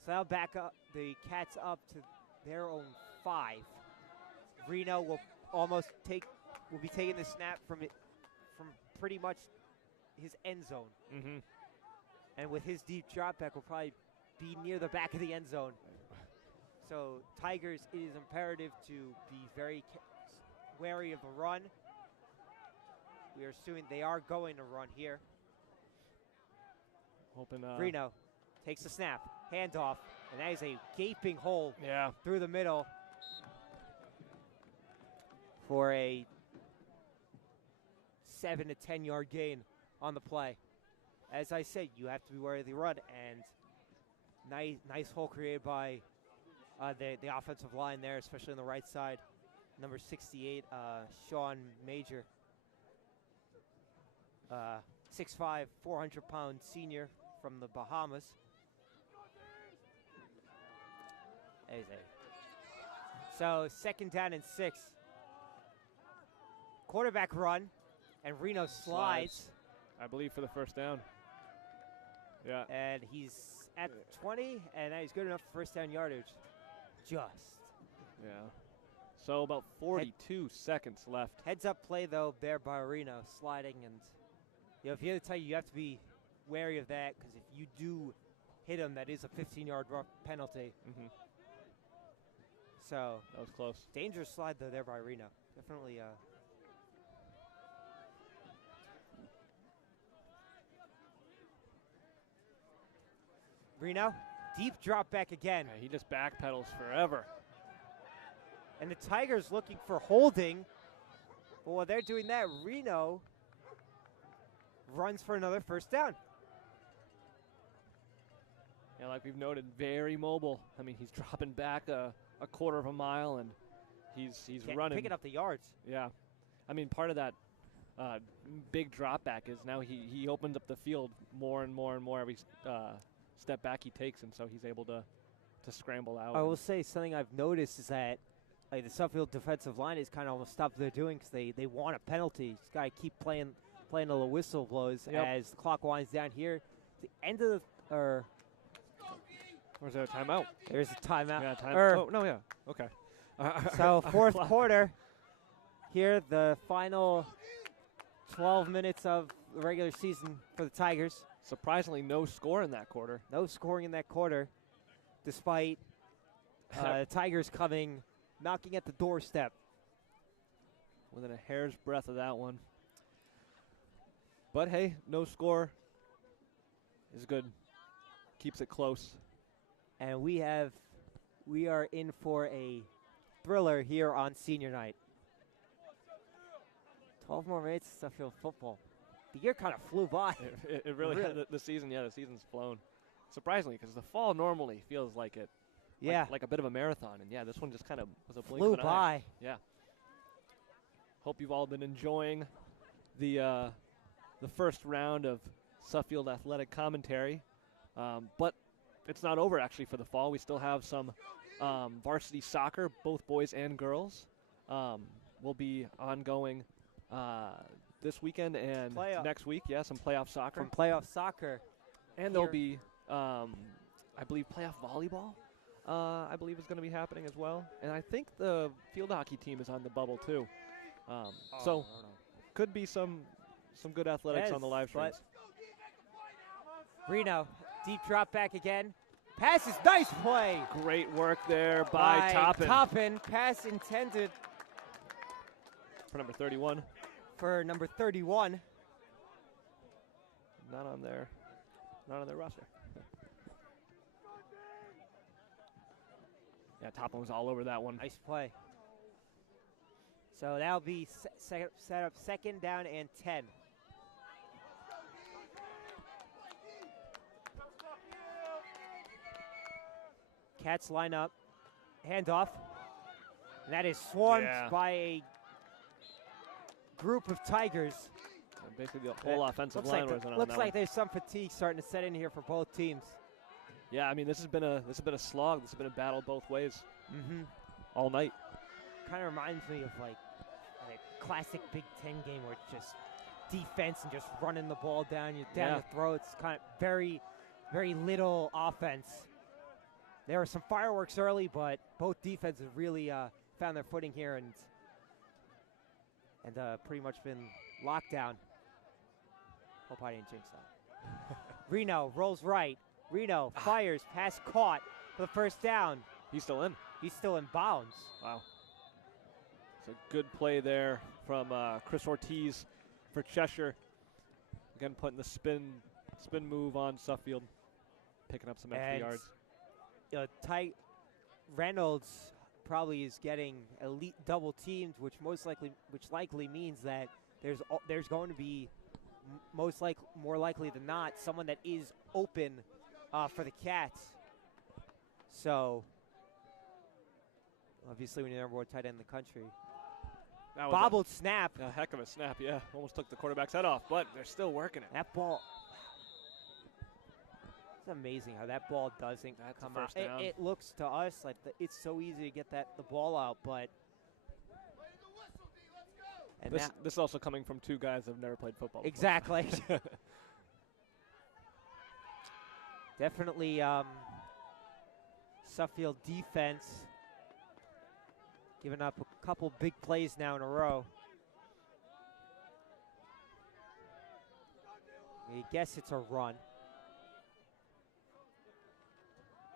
that'll back up the Cats up to their own 5. Reno will be taking the snap from pretty much his end zone. Mm-hmm. And with his deep drop back, will probably be near the back of the end zone. So Tigers, it is imperative to be very wary of the run. We are assuming they are going to run here. Hoping. Reno takes the snap, handoff, and that is a gaping hole Yeah. through the middle for a 7 to 10 yard gain on the play. As I said, you have to be wary of the run, and nice hole created by the offensive line there, especially on the right side. Number 68, Sean Major. 6'5", 400-pound senior from the Bahamas. So 2nd down and 6. Quarterback run, and Reno slides. I believe for the first down. Yeah. And he's at 20, and he's good enough for first down yardage. Just. Yeah. So about 42 seconds left. Heads up play, though, there by Reno, sliding. And if you're the Tiger, you have to be wary of that, because if you do hit him, that is a 15-yard penalty. Mm-hmm. So that was close. Dangerous slide, though, there by Reno. Definitely. Reno, deep drop back again. Yeah, he just backpedals forever. And the Tigers looking for holding. But while they're doing that, Reno runs for another first down. Yeah, like we've noted, very mobile. I mean, he's dropping back a quarter of a mile, and he's running. Picking up the yards. Yeah. I mean, part of that big drop back is now he opens up the field more and more and more every step back he takes, and so he's able to scramble out. I will say something I've noticed is that the Suffield defensive line is kind of almost stopped what they're doing because they want a penalty. Just got to keep playing till the whistle blows as the clock winds down here. The end of the Where's there a timeout? There's a timeout. Yeah, oh, no, yeah. Okay. So fourth quarter. Here, the final 12 minutes of the regular season for the Tigers. Surprisingly, no score in that quarter. No scoring in that quarter, despite the Tigers knocking at the doorstep. Within a hair's breadth of that one. But hey, no score is good. Keeps it close. And we are in for a thriller here on senior night. 12 more minutes of Suffield football. The year kind of flew by. It really the season's flown. Surprisingly, because the fall normally feels like it. Yeah. Like a bit of a marathon. And yeah, this one just kind of was a blink flew of an by. eye. Yeah. Hope you've all been enjoying the first round of Suffield athletic commentary. But it's not over, actually, for the fall. We still have some varsity soccer, both boys and girls, will be ongoing this weekend and next week. Yeah, some playoff soccer. From playoff soccer. And there'll be, I believe, playoff volleyball, I believe, is going to be happening as well. And I think the field hockey team is on the bubble, too. So could be some good athletics on the live streams. Reno, deep drop back again. Pass is nice play. Great work there by Toppin. Toppin, pass intended. For number 31. For number 31. Not on their roster. Yeah, Toppin was all over that one. Nice play. So that'll be set up 2nd down and 10. Cats line up. Handoff. And that is swarmed by a group of Tigers. And basically the whole offensive line was on that. Looks like there's some fatigue starting to set in here for both teams. Yeah, I mean this has been a slog. This has been a battle both ways. All night. Kind of reminds me of like a classic Big Ten game where it's just defense and just running the ball down your throats. Kind of very, very little offense. There were some fireworks early, but both defenses really found their footing here and pretty much been locked down. Hope I didn't jinx that. Reno rolls right. Reno fires, pass caught for the first down. He's still in. He's still in bounds. Wow. It's a good play there from Chris Ortiz for Cheshire. Again, putting the spin move on Suffield, picking up some extra yards. Reynolds probably is getting elite double teamed, which likely means that there's going to be more likely than not someone that is open for the Cats. So Obviously, when you're the number one tight end in the country. That was Bobbled snap. a heck of a snap, yeah. Almost took the quarterback's head off, but they're still working it. That ball. It's amazing how that ball doesn't That's come a out. first down. It looks to us like it's so easy to get the ball out, but. And This is also coming from two guys that have never played football before. exactly. Definitely Suffield defense giving up a couple big plays now in a row. I guess it's a run.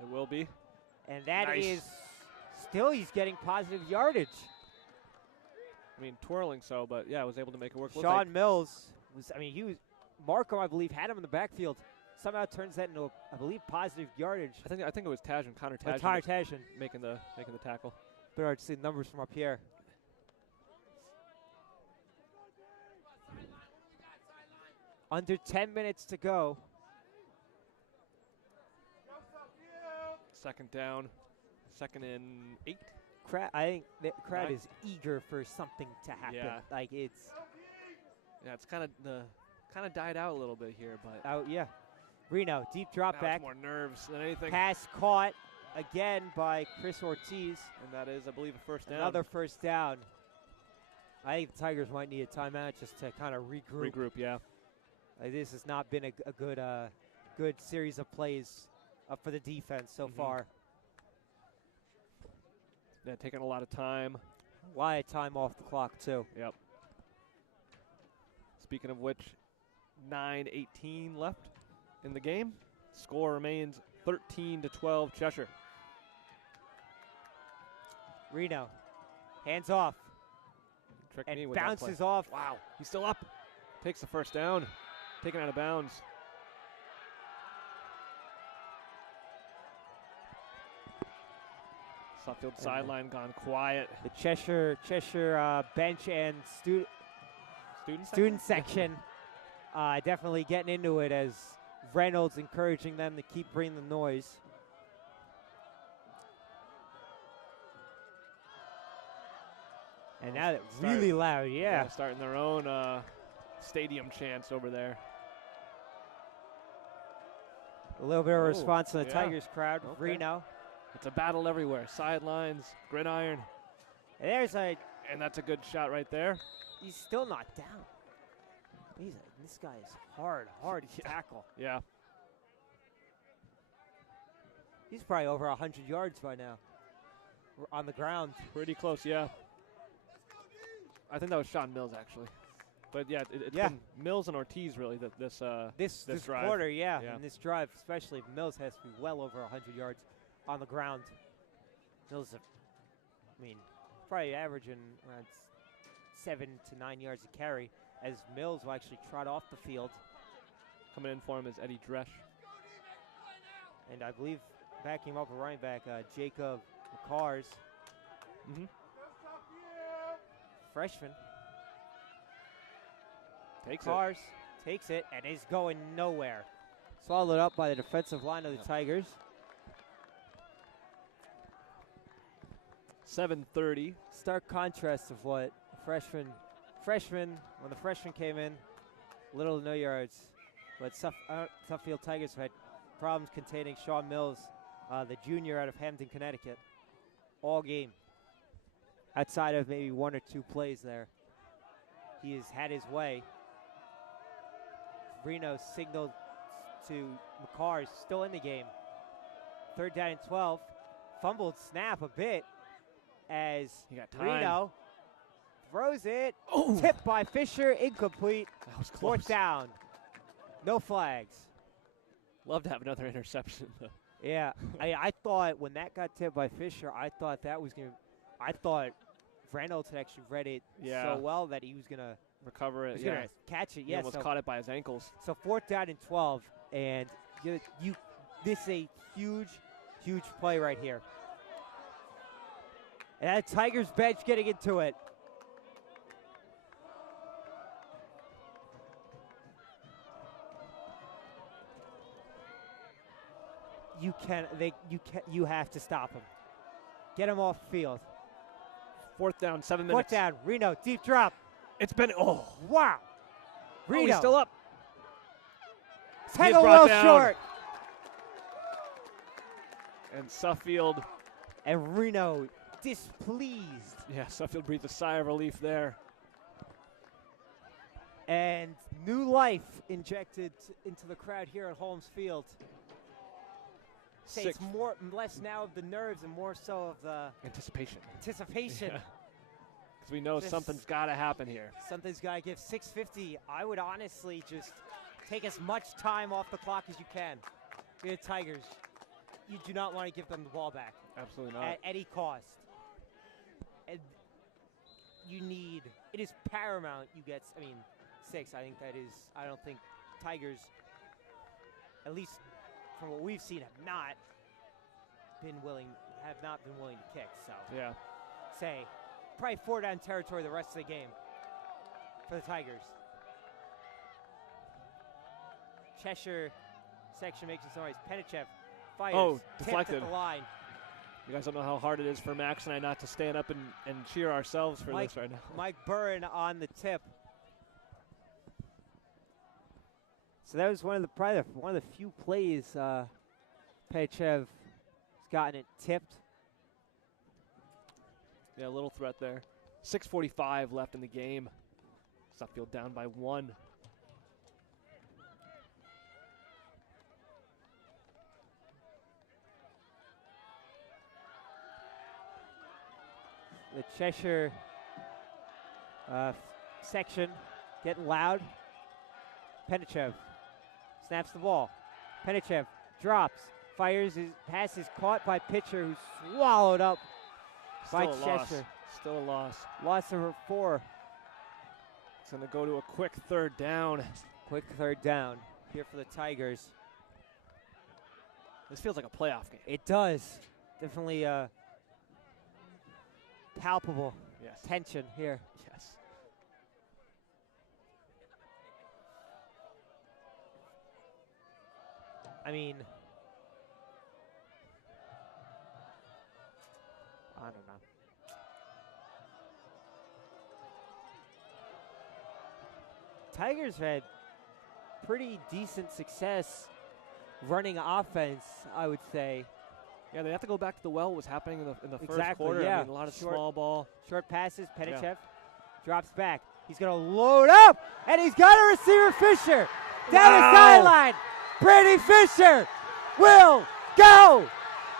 It will be. And that Nice. is still he's getting positive yardage. I mean, twirling so, but yeah, was able to make it work. Sean Mills Markham, I believe, had him in the backfield. Somehow turns that into, I believe, positive yardage. I think it was Taj and Connor Taj Connor Tashin. making the tackle. But hard to see the numbers from up here. Under 10 minutes to go. Second down, 2nd and 8. I think the crowd Right. is eager for something to happen. Yeah. Like it's It's kind of died out a little bit here, but out. Yeah. Reno deep drop now back. it's more nerves than anything. Pass caught again by Chris Ortiz. And that is, I believe, a first down. Another first down. I think the Tigers might need a timeout just to kind of regroup. Regroup, yeah. This has not been a good series of plays for the defense so far. Yeah, taking a lot of time. A lot of time off the clock too. Yep. Speaking of which, 9:18 left in the game. Score remains 13-12 Cheshire. Reno, hands off, Tricked me and with that play. bounces off. Wow, he's still up. Takes the first down. Taken out of bounds. Suffield sideline gone quiet. The Cheshire bench and Student student section definitely getting into it as Reynolds encouraging them to keep bringing the noise. And now it's really loud, yeah. Starting their own stadium chants over there. A little bit of a Oh, response from the yeah. Tigers crowd. Okay. Reno. It's a battle everywhere. Sidelines, gridiron, And there's and that's a good shot right there. he's still not down. This guy is hard to tackle. Yeah. He's probably over 100 yards by now. On the ground. Pretty close, yeah. I think that was Sean Mills, actually. But yeah, it's Yeah. been Mills and Ortiz really this This drive. quarter, yeah, Yeah. and this drive, especially if Mills has to be well over 100 yards on the ground. Mills, probably averaging around 7 to 9 yards a carry, as Mills will actually trot off the field. Coming in for him is Eddie Dresch. And I believe backing him up a running back, Jacob McCars, Mm-hmm. freshman. Takes it. McCars takes it and is going nowhere. Swallowed up by the defensive line of the Tigers. 7:30. Stark contrast of what freshman, when the freshman came in, little to no yards. But Suffield Tigers have had problems containing Sean Mills, the junior out of Hampton, Connecticut, all game. Outside of maybe one or two plays there, he has had his way. Reno signaled to McCars, still in the game. 3rd down and 12. Fumbled snap a bit as He got time. Reno throws it. Oh, Tipped by Fisher, incomplete. that was close. 4th down. No flags. Love to have another interception. Yeah, I thought when that got tipped by Fisher, I thought Reynolds had actually read it Yeah. so well that he was gonna Recover it. gonna Yeah. catch it. He Yeah, almost so, caught it by his ankles. so 4th down and 12, and this is a huge play right here. And that Tigers bench getting into it. You have to stop him. Get him off the field. 4th down, 7 minutes. Fourth down, Reno, deep drop. It's been, Wow. oh, Reno, he's still up. take He is a brought little down. short. And Suffield, And Reno displeased. yeah, Suffield breathed a sigh of relief there. And new life injected into the crowd here at Holmes Field. Say it's less now of the nerves and more so of the Anticipation. anticipation. Because we know Just- something's got to happen here. Something's got to give. 6:50. I would honestly just take as much time off the clock as you can. You're the Tigers. You do not want to give them the ball back Absolutely not. at any cost. And it is paramount you get, 6. I think that is, I don't think Tigers, at least from what we've seen, have not been willing to kick. So, Yeah. say, probably 4 down territory the rest of the game for the Tigers. Cheshire section makes some noise. Penichev fires. Oh, tipped deflected. at the line. You guys don't know how hard it is for Max and I not to stand up and cheer ourselves for this right now. Mike Burren on the tip. So that was one of the few plays Penichev has gotten it tipped. Yeah, a little threat there. 6:45 left in the game. Suffield down by 1. The Cheshire section getting loud. Penichev snaps the ball. Penichev drops, fires, his pass is caught by pitcher who's swallowed up by Still a loss. Cheshire. Still a loss. Loss number 4. It's going to go to a quick 3rd down. Quick 3rd down here for the Tigers. This feels like a playoff game. It does. Definitely palpable Yes. tension here. Yes. I don't know. Tigers had pretty decent success running offense, I would say. Yeah, they have to go back to the well. What was happening in the first Exactly, quarter. yeah. I mean, a lot of Short- small ball. Short passes, Penichev Yeah. drops back. He's going to load up, and he's got a receiver, Fisher, down the Wow. sideline. Brady Fisher will go,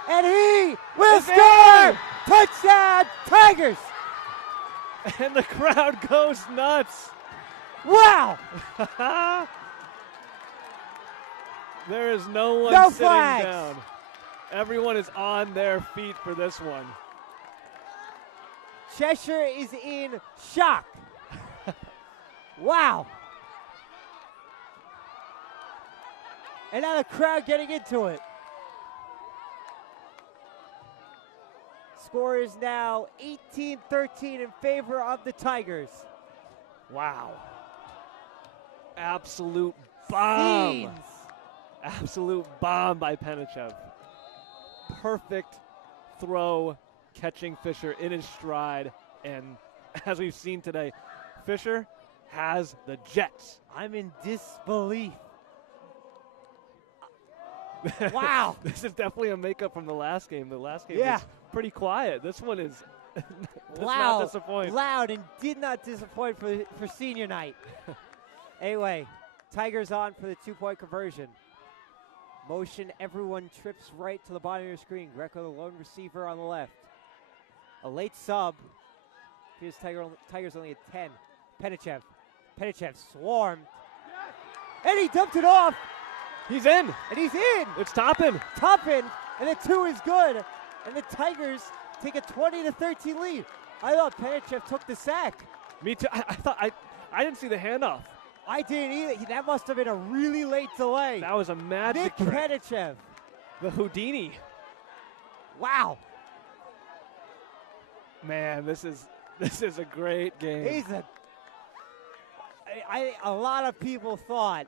and he will It's score. in. Touchdown, Tigers. And the crowd goes nuts. Wow. There is no one No sitting flags. down. Everyone is on their feet for this one. Cheshire is in shock. Wow. And now the crowd getting into it. Score is now 18-13 in favor of the Tigers. Wow. Absolute bomb. Scenes. Absolute bomb by Penichev. Perfect throw, catching Fisher in his stride. And as we've seen today, Fisher has the Jets. I'm in disbelief. Wow. This is definitely a makeup from the last game. The last game Yeah. was pretty quiet. This one is does Loud, not disappoint. loud, and did not disappoint for senior night. Anyway, Tigers on for the 2-point conversion. Motion, everyone trips right to the bottom of your screen. Greco, the lone receiver on the left. A late sub. Here's Tigers only at 10. Penichev swarmed. And he dumped it off. He's in. And he's in. It's Toppin. Toppin. And the 2 is good. And the Tigers take a 20-13 lead. I thought Penichev took the sack. Me too. I thought I didn't see the handoff. I didn't either. That must have been a really late delay. That was a magic Nick trick. Penichev. The Houdini. Wow. Man, this is a great game. A lot of people thought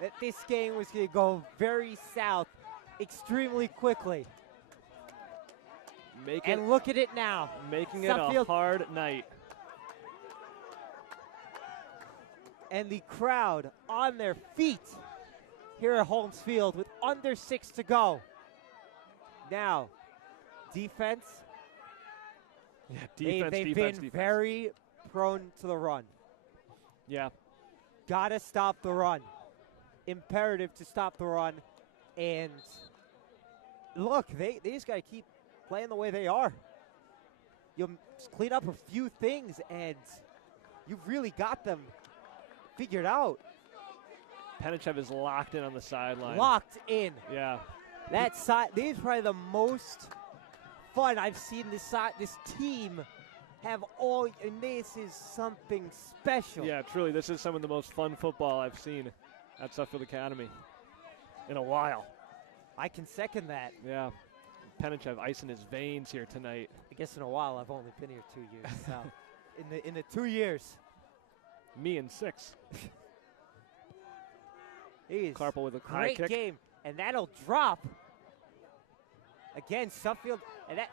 that this game was going to go very south extremely quickly. And look at it now. Making it a Suffield hard night. and the crowd on their feet here at Holmes Field with under 6 to go. Now, defense. Yeah, defense, They've defense, been defense. very prone to the run. Yeah. Gotta stop the run. Imperative to stop the run. And look, they just gotta keep playing the way they are. You'll clean up a few things, and you've really got them figured out. Penichev is locked in on the sideline. Locked in. Yeah. That side, this is probably the most fun I've seen this team have all, and this is something special. Yeah, truly, this is some of the most fun football I've seen at Suffield Academy in a while. I can second that. Yeah. Penichev icing his veins here tonight. I guess in a while, I've only been here 2 years. So in the 2 years. Me in 6. He's Carpel with a high great kick. game, and that'll drop. Again, Suffield, and that,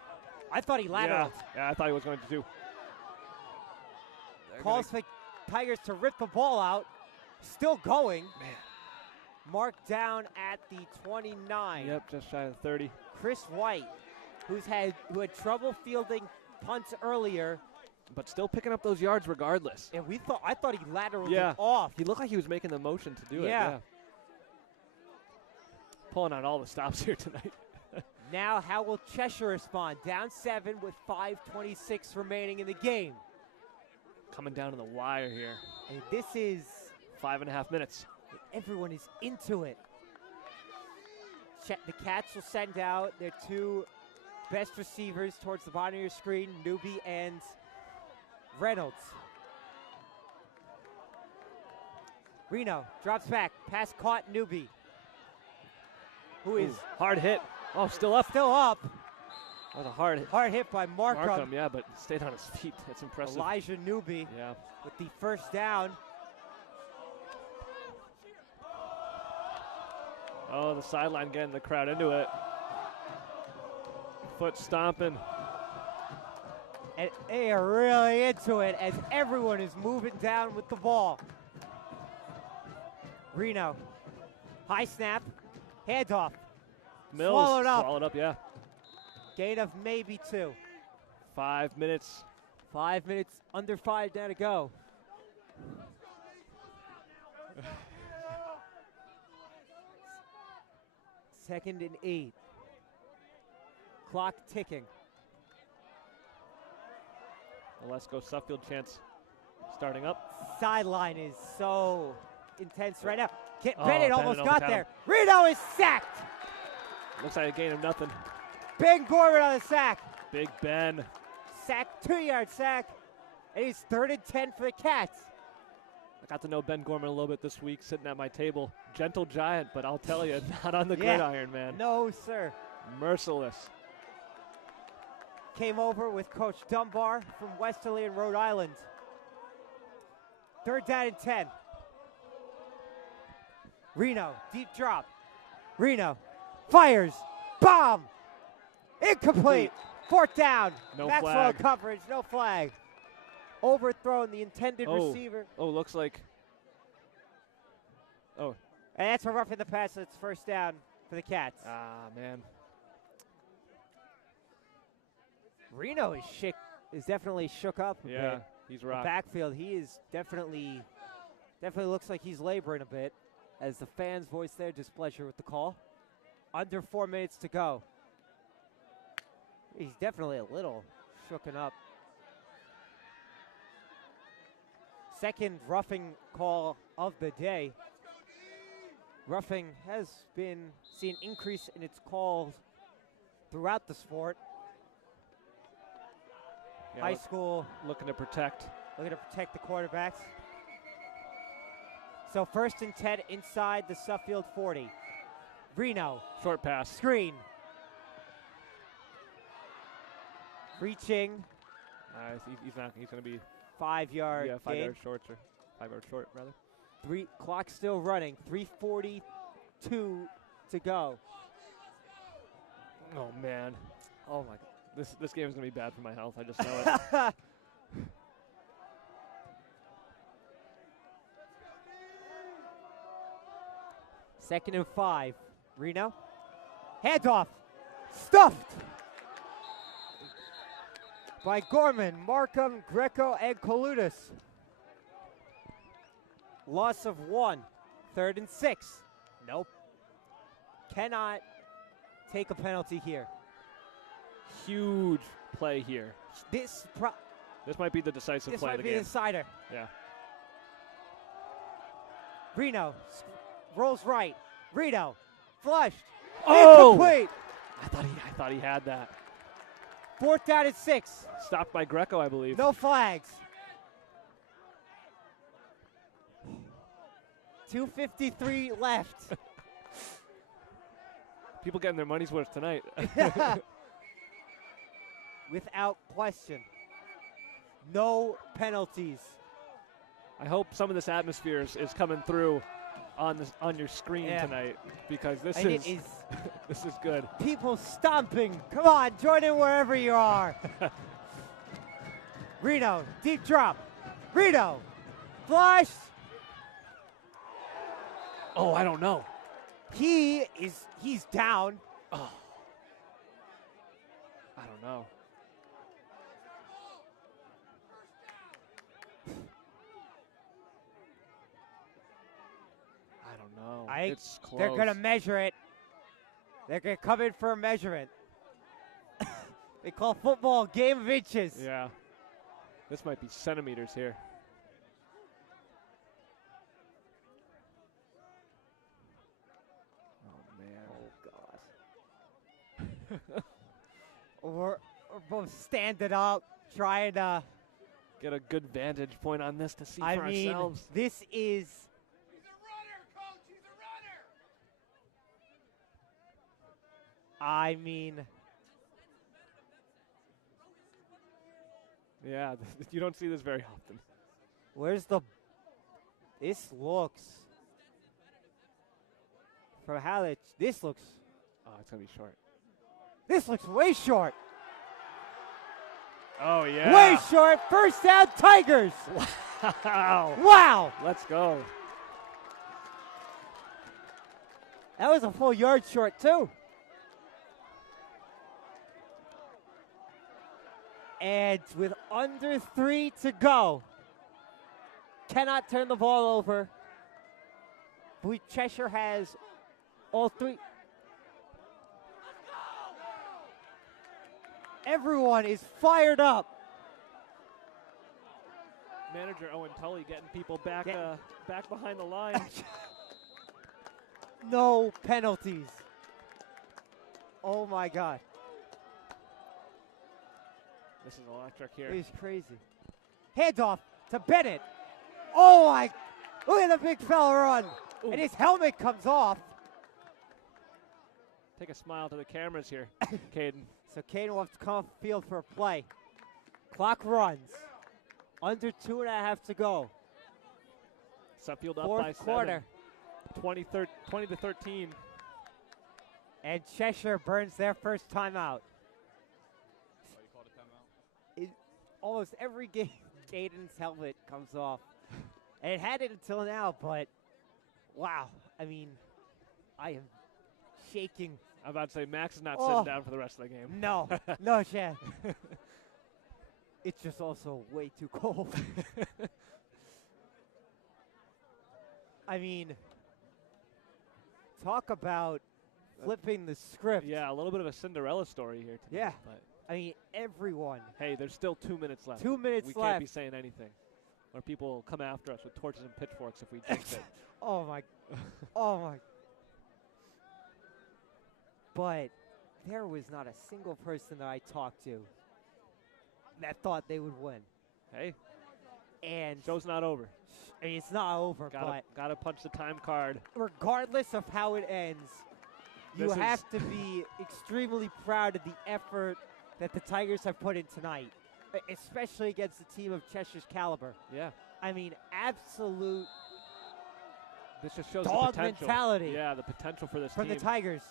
I thought he lateraled. Yeah, I thought he was going to do. Calls for Tigers to rip the ball out. Still going. Man. Marked down at the 29. Yep, just shy of 30. Chris White, who had trouble fielding punts earlier, But still picking up those yards regardless. and I thought he lateraled Yeah. it off. He looked like he was making the motion to do it. Yeah. Yeah. Pulling out all the stops here tonight. Now, how will Cheshire respond? Down 7 with 5:26 remaining in the game. Coming down to the wire here. And this is, 5.5 minutes. everyone is into it. The Cats will send out their 2 best receivers towards the bottom of your screen, Newby and Reynolds. Reno drops back, pass caught Newby, who is Ooh, hard hit. Oh, still up. still up. That was a hard Hit by Markham. yeah, but stayed on his feet. That's impressive. Elijah Newby Yeah. with the first down. Oh, the sideline getting the crowd into it. Foot stomping. And they are really into it as everyone is moving down with the ball. Reno, high snap, handoff. Mills Swallowed up. yeah. Gain of maybe 2. 5 minutes. 5 minutes, under 5 down to go. Second and 8. Clock ticking. The Let's Go Suffield chance starting up. Sideline is so intense right now. Oh, Bennett Bennett almost almost got had there. him. Reno is sacked. Looks like a gain of nothing. Ben Gorman on the sack. Big Ben. Sack, 2-yard sack. And he's 3rd and 10 for the Cats. I got to know Ben Gorman a little bit this week sitting at my table. Gentle giant, but I'll tell you, not on the Yeah. gridiron, man. No, sir. Merciless. Came over with Coach Dunbar from Westerly in Rhode Island. 3rd down and 10. Reno, deep drop. Reno fires. Bomb. Incomplete. 4th down. No Maxwell flag. coverage. No flag. Overthrown the intended Oh. receiver. Oh, looks like. Oh, And that's a roughing the pass. So it's 1st down for the Cats. man. Reno is definitely shook up a Yeah, bit. he's The rocked. backfield, he is definitely looks like he's laboring a bit as the fans voice their displeasure with the call. Under 4 minutes to go. He's definitely a little shooken up. Second roughing call of the day. Roughing has been seen increase in its calls throughout the sport. Yeah, High school looking to protect. looking to protect the quarterbacks. So 1st and 10 inside the Suffield 40. Reno, Short pass. screen. Reaching, He's not. He's going to be 5-yard yeah 5 gain. yards short, or 5 yards short rather. Clock still running. 3:42 to go. Oh man. Oh my God. This game is going to be bad for my health. I just know it. Second and 5. Reno. Handoff. Stuffed by Gorman, Markham, Greco, and Colutis. Loss of 1. 3rd and 6. Nope. Cannot take a penalty here. Huge play here. This This might be the decisive play might of the be game. the decider. Yeah. Reno rolls right. Reno flushed. Oh! Incomplete. I thought he had that. 4th down and 6. Stopped by Greco, I believe. No flags. 2:53 left. People getting their money's worth tonight. Without question. No penalties. I hope some of this atmosphere is coming through on your screen tonight, because this is this is good. People stomping. Come on, join in wherever you are. Reno, deep drop. Reno, flush. Oh, I don't know. He's down. Oh. I don't know. I don't know. It's close. They're going to measure it. They're going to come in for a measurement. They call football a game of inches. Yeah. This might be centimeters here. We're both standing up, trying to get a good vantage point on this to see for ourselves. This is. He's a runner, coach. He's a runner. I mean. Yeah, you don't see this very often. Where's the. This looks. From how it. This looks. Oh, it's going to be short. This looks way short. Oh, yeah. Way short. First down, Tigers. Wow. Wow. Let's go. That was a full yard short, too. And with under 3 to go, cannot turn the ball over. Cheshire has all 3. Everyone is fired up. Manager Owen Tully getting people back back behind the line. No penalties. Oh, my God. This is electric here. It's crazy. Handoff to Bennett. Oh, my. Look at the big fella run. Ooh. And his helmet comes off. Take a smile to the cameras here, Caden. So Caden will have to come off the field for a play. Clock runs. Under 2.5 to go. Suffield up Fourth by quarter. 7. 20 to 13. And Cheshire burns their first timeout. Oh, you called a timeout? Almost every game, Caden's helmet comes off. And it had it until now, but wow. I mean, I am shaking. I'm about to say Max is not sitting down for the rest of the game. No, no, Chad. It's just also way too cold. I mean, talk about flipping the script. Yeah, a little bit of a Cinderella story here tonight. Yeah. But I mean, everyone. hey, there's still 2 minutes left. 2 minutes we left. can't be saying anything, or people will come after us with torches and pitchforks if we jinx it. Oh, my. Oh, my. But there was not a single person that I talked to that thought they would win. Hey, And show's not over. I mean, it's not over, but Gotta punch the time card. regardless of how it ends, you have to be extremely proud of the effort that the Tigers have put in tonight, especially against a team of Cheshire's caliber. Yeah. I mean, absolute This just shows dog the potential. mentality Yeah, the potential for this from team. the Tigers.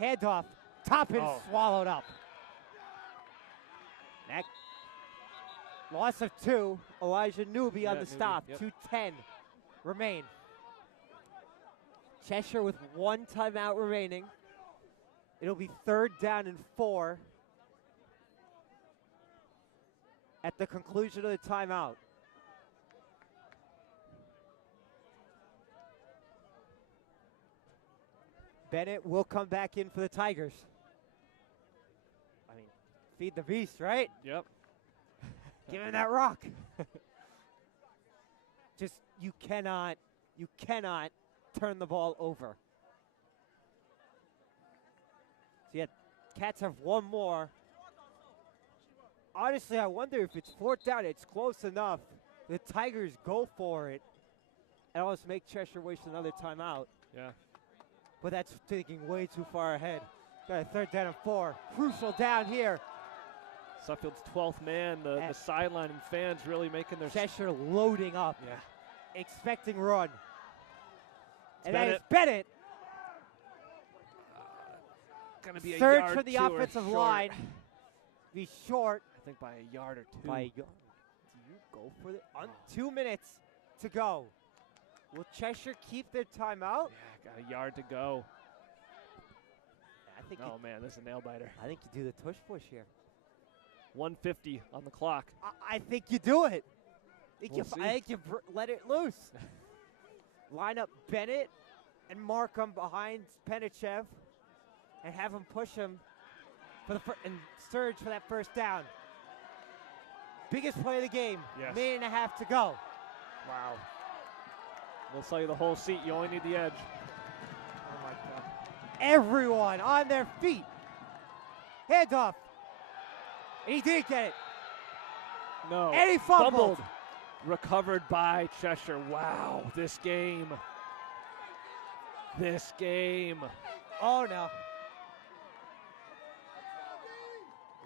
Handoff, top and swallowed up. That loss of 2. Elijah Newby on the Newby, stop. yep. 2:10 remain. Cheshire with 1 timeout remaining. It'll be 3rd down and 4 at the conclusion of the timeout. Bennett will come back in for the Tigers. I mean, feed the beast, right? Yep. Give him that rock. Just, you cannot turn the ball over. So yeah, Cats have 1 more. Honestly, I wonder if it's 4th down. It's close enough. The Tigers go for it and almost make Cheshire waste another timeout. Yeah. But that's thinking way too far ahead. Got a 3rd down and 4. Crucial down here. Suffield's 12th man, the sideline and fans really making their... Cheshire loading up. Yeah. Expecting run. And Bennett. that is Bennett. Gonna be a Surge yard for the 2 or offensive short. line. Be short. I think by a yard or 2. By a yard. Do you go for it? 2 minutes to go. Will Cheshire keep their timeout? Yeah, got a yard to go. I think Oh, man, this is a nail-biter. I think you do the tush push here. 1:50 on the clock. I think you do it. We'll see. I think you let it loose. Line up Bennett and Markham behind Penichev and have him push him for the and surge for that 1st down. Biggest play of the game. Yes. Minute and a half to go. Wow. We'll sell you the whole seat. You only need the edge. Oh, my God. Everyone on their feet. Hands off. And he did get it. No. And he fumbled. Recovered by Cheshire. Wow. This game. This game. Oh, no.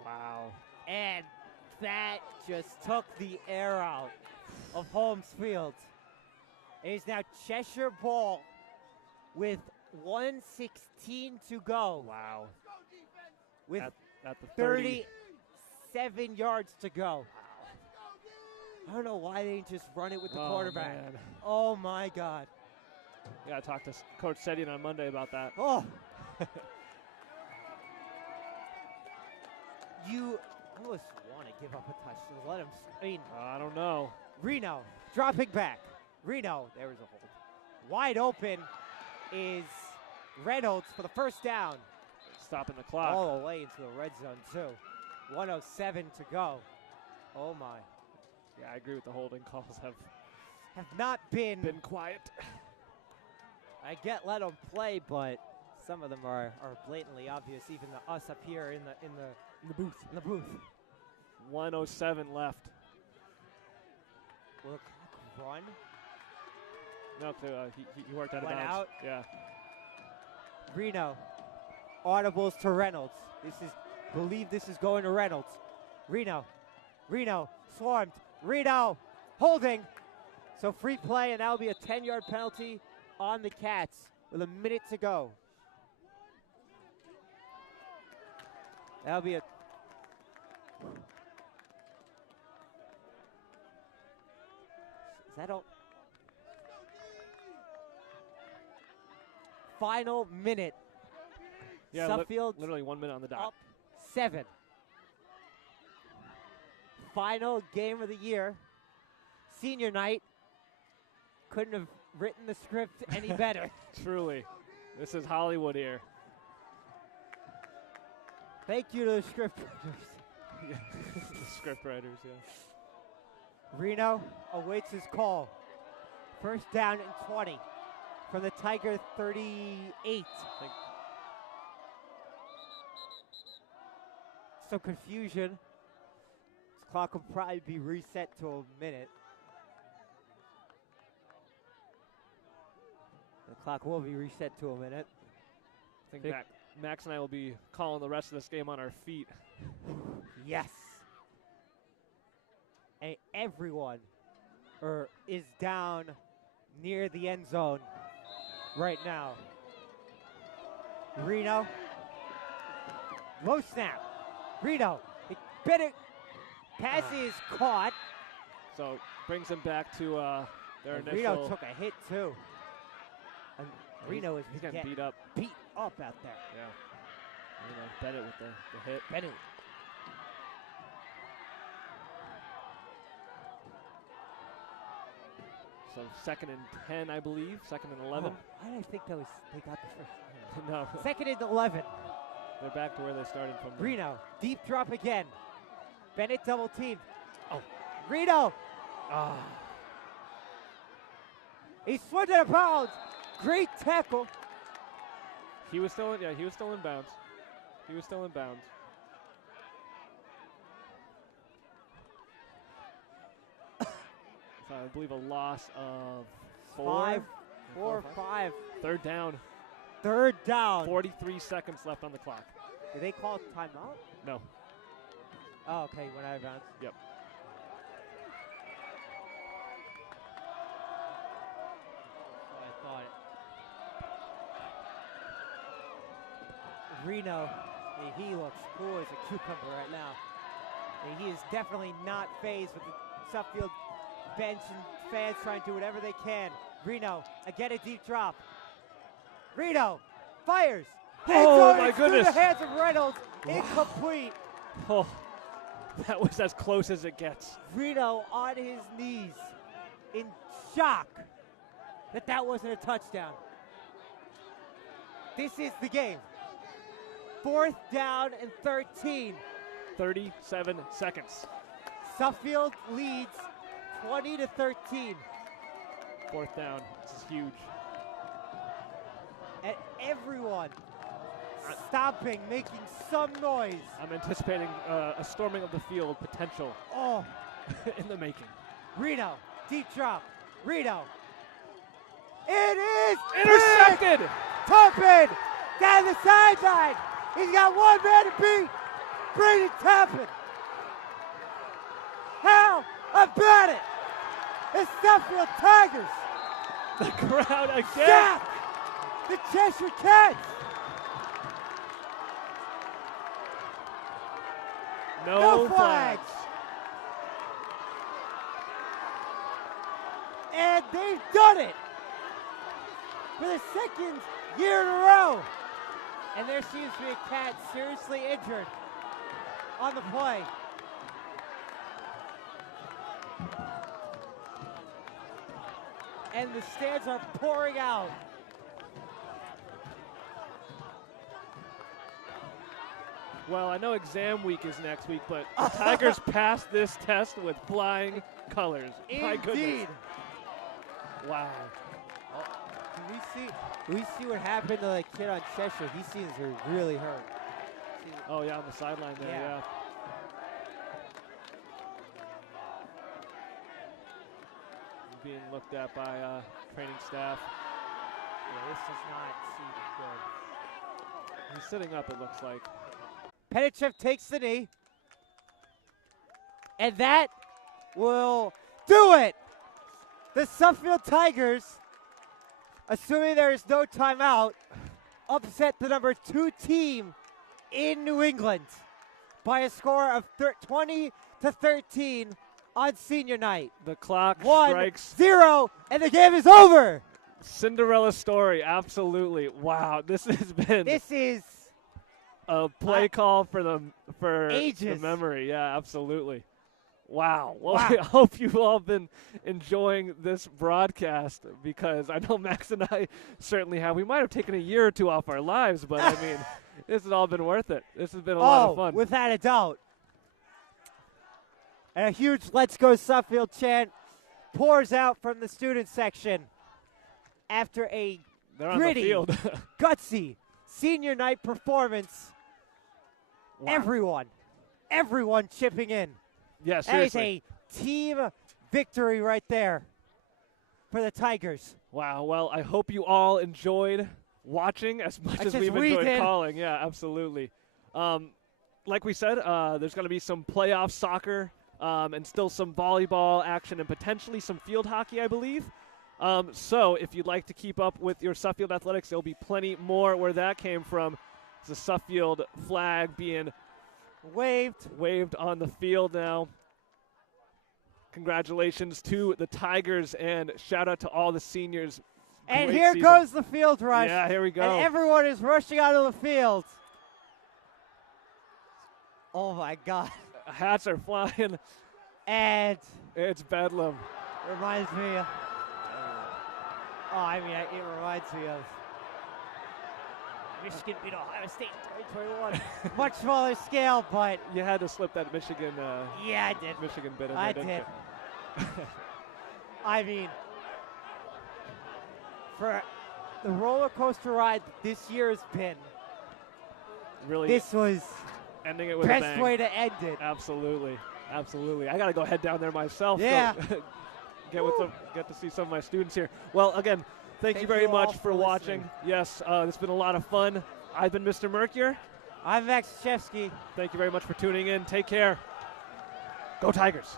Wow. And that just took the air out of Holmes Field. It is now Cheshire ball with 1:16 to go. Wow. With At the 30. 37 yards to go. I don't know why they didn't just run it with the quarterback. Man. Oh, my God. You got to talk to Coach Sedian on Monday about that. Oh. You almost want to give up a touchdown. Let him. I don't know. Reno dropping back. Reno, there was a hold. Wide open is Reynolds for the 1st down. Stopping the clock. All the way into the red zone, too. 1:07 to go. Oh, my. Yeah, I agree with the holding calls have Not been quiet. I get let them play, but some of them are blatantly obvious, even to us up here in the booth. 1:07 left. Will the clock run? No, he worked out of Went bounds. out. Yeah. Reno. Audibles to Reynolds. Believe this is going to Reynolds. Reno swarmed. Reno holding. So free play, and that'll be a 10-yard penalty on the Cats with a minute to go. That'll be a Is that all? Final minute. Yeah, Suffield literally 1 minute on the dot. up 7. Final game of the year. Senior night. Couldn't have written the script any better. Truly. This is Hollywood here. Thank you to the script writers. Yeah. The script writers, yeah. Reno awaits his call. 1st down and 20 from the Tiger 38. Some confusion. This clock will probably be reset to a minute. The clock will be reset to a minute. I think Max and I will be calling the rest of this game on our feet. Yes. And everyone is down near the end zone right now. Reno. Low snap. Reno. Bennett Pass is caught. So brings them back to their And initial. Reno took a hit too. And Reno is he's getting getting beat up. beat up out there. Yeah. Bennett with the hit. Bennett. So 2nd and 10, I believe. 2nd and 11. I don't think they got the first. No. 2nd and 11. They're back to where they started from. Reno, deep drop again. Bennett double teamed. Oh, Reno. Ah. He swung out of bounds. Great tackle. He was still in bounds. He was still in bounds. So I believe a loss of 4. 5. 3rd down. 3rd down. 43 seconds left on the clock. Did they call timeout? No. Oh, okay. Went out of bounds. Yep. I thought it. Reno, he looks cool as a cucumber right now. He is definitely not phased with the Suffield bench and fans trying to do whatever they can. Reno, again a deep drop. Reno fires. Oh, It's my through goodness. the hands of Reynolds. Incomplete. Oh, that was as close as it gets. Reno on his knees in shock that wasn't a touchdown. This is the game. 4th down and 13. 37 seconds. Suffield leads 20-13. 4th down. This is huge. And everyone stopping, making some noise. I'm anticipating a storming of the field potential Oh, in the making. Reno, deep drop. Reno. It is Intercepted! Toppin down the sideline. He's got one man to beat. Brady Toppin. How about it? The Suffield Tigers The crowd again. stop the Cheshire Cats. No flags. flags. And they've done it for the 2nd year in a row. And there seems to be a cat seriously injured on the play. And the stands are pouring out. Well, I know exam week is next week, but the Tigers passed this test with flying colors. My goodness. Indeed. Wow. Do we see what happened to the kid on Cheshire? He seems really hurt. Oh, yeah, on the sideline there, Yeah. yeah. Being looked at by training staff. Yeah, this does not seem good. He's sitting up, it looks like. Penichev takes the knee. And that will do it. The Suffield Tigers, assuming there is no timeout, upset the number 2 team in New England by a score of 20-13 on senior night. The clock strikes. 1-0, and the game is over. Cinderella story, absolutely. Wow, this has been This is a play call for ages. the memory. Yeah, absolutely. Wow. Well, Wow. I hope you've all been enjoying this broadcast because I know Max and I certainly have. We might have taken a year or two off our lives, but I mean, this has all been worth it. This has been a lot of fun. Without a doubt. And a huge Let's Go Suffield chant pours out from the student section after a They're on gritty, the field. gutsy senior night performance. Wow. Everyone chipping in. Yeah, That is seriously. a team victory right there for the Tigers. Wow. Well, I hope you all enjoyed watching as much as we've we enjoyed did. calling. Yeah, absolutely. Like we said, there's going to be some playoff soccer and still some volleyball action and potentially some field hockey, I believe. So if you'd like to keep up with your Suffield athletics, there'll be plenty more where that came from. It's the Suffield flag being Waved. waved on the field now. Congratulations to the Tigers, and shout out to all the seniors. And Great here season. goes the field rush. Yeah, here we go. And everyone is rushing out of the field. Oh, my God. Hats are flying. And It's bedlam. reminds me of, it reminds me of Michigan beat Ohio State in 2021. Much smaller scale, but You had to slip that Michigan yeah, I did. Michigan bit in I there, did. didn't I mean, for the roller coaster ride that this year has been, you? Really this was ending it with a best bang. way to end it. Absolutely. Absolutely. I got to go head down there myself. Yeah. Get to see some of my students here. Well, again, thank you very you all much for for watching. listening. Yes, it's been a lot of fun. I've been Mr. Merkier. I'm Max Shevsky. Thank you very much for tuning in. Take care. Go Tigers.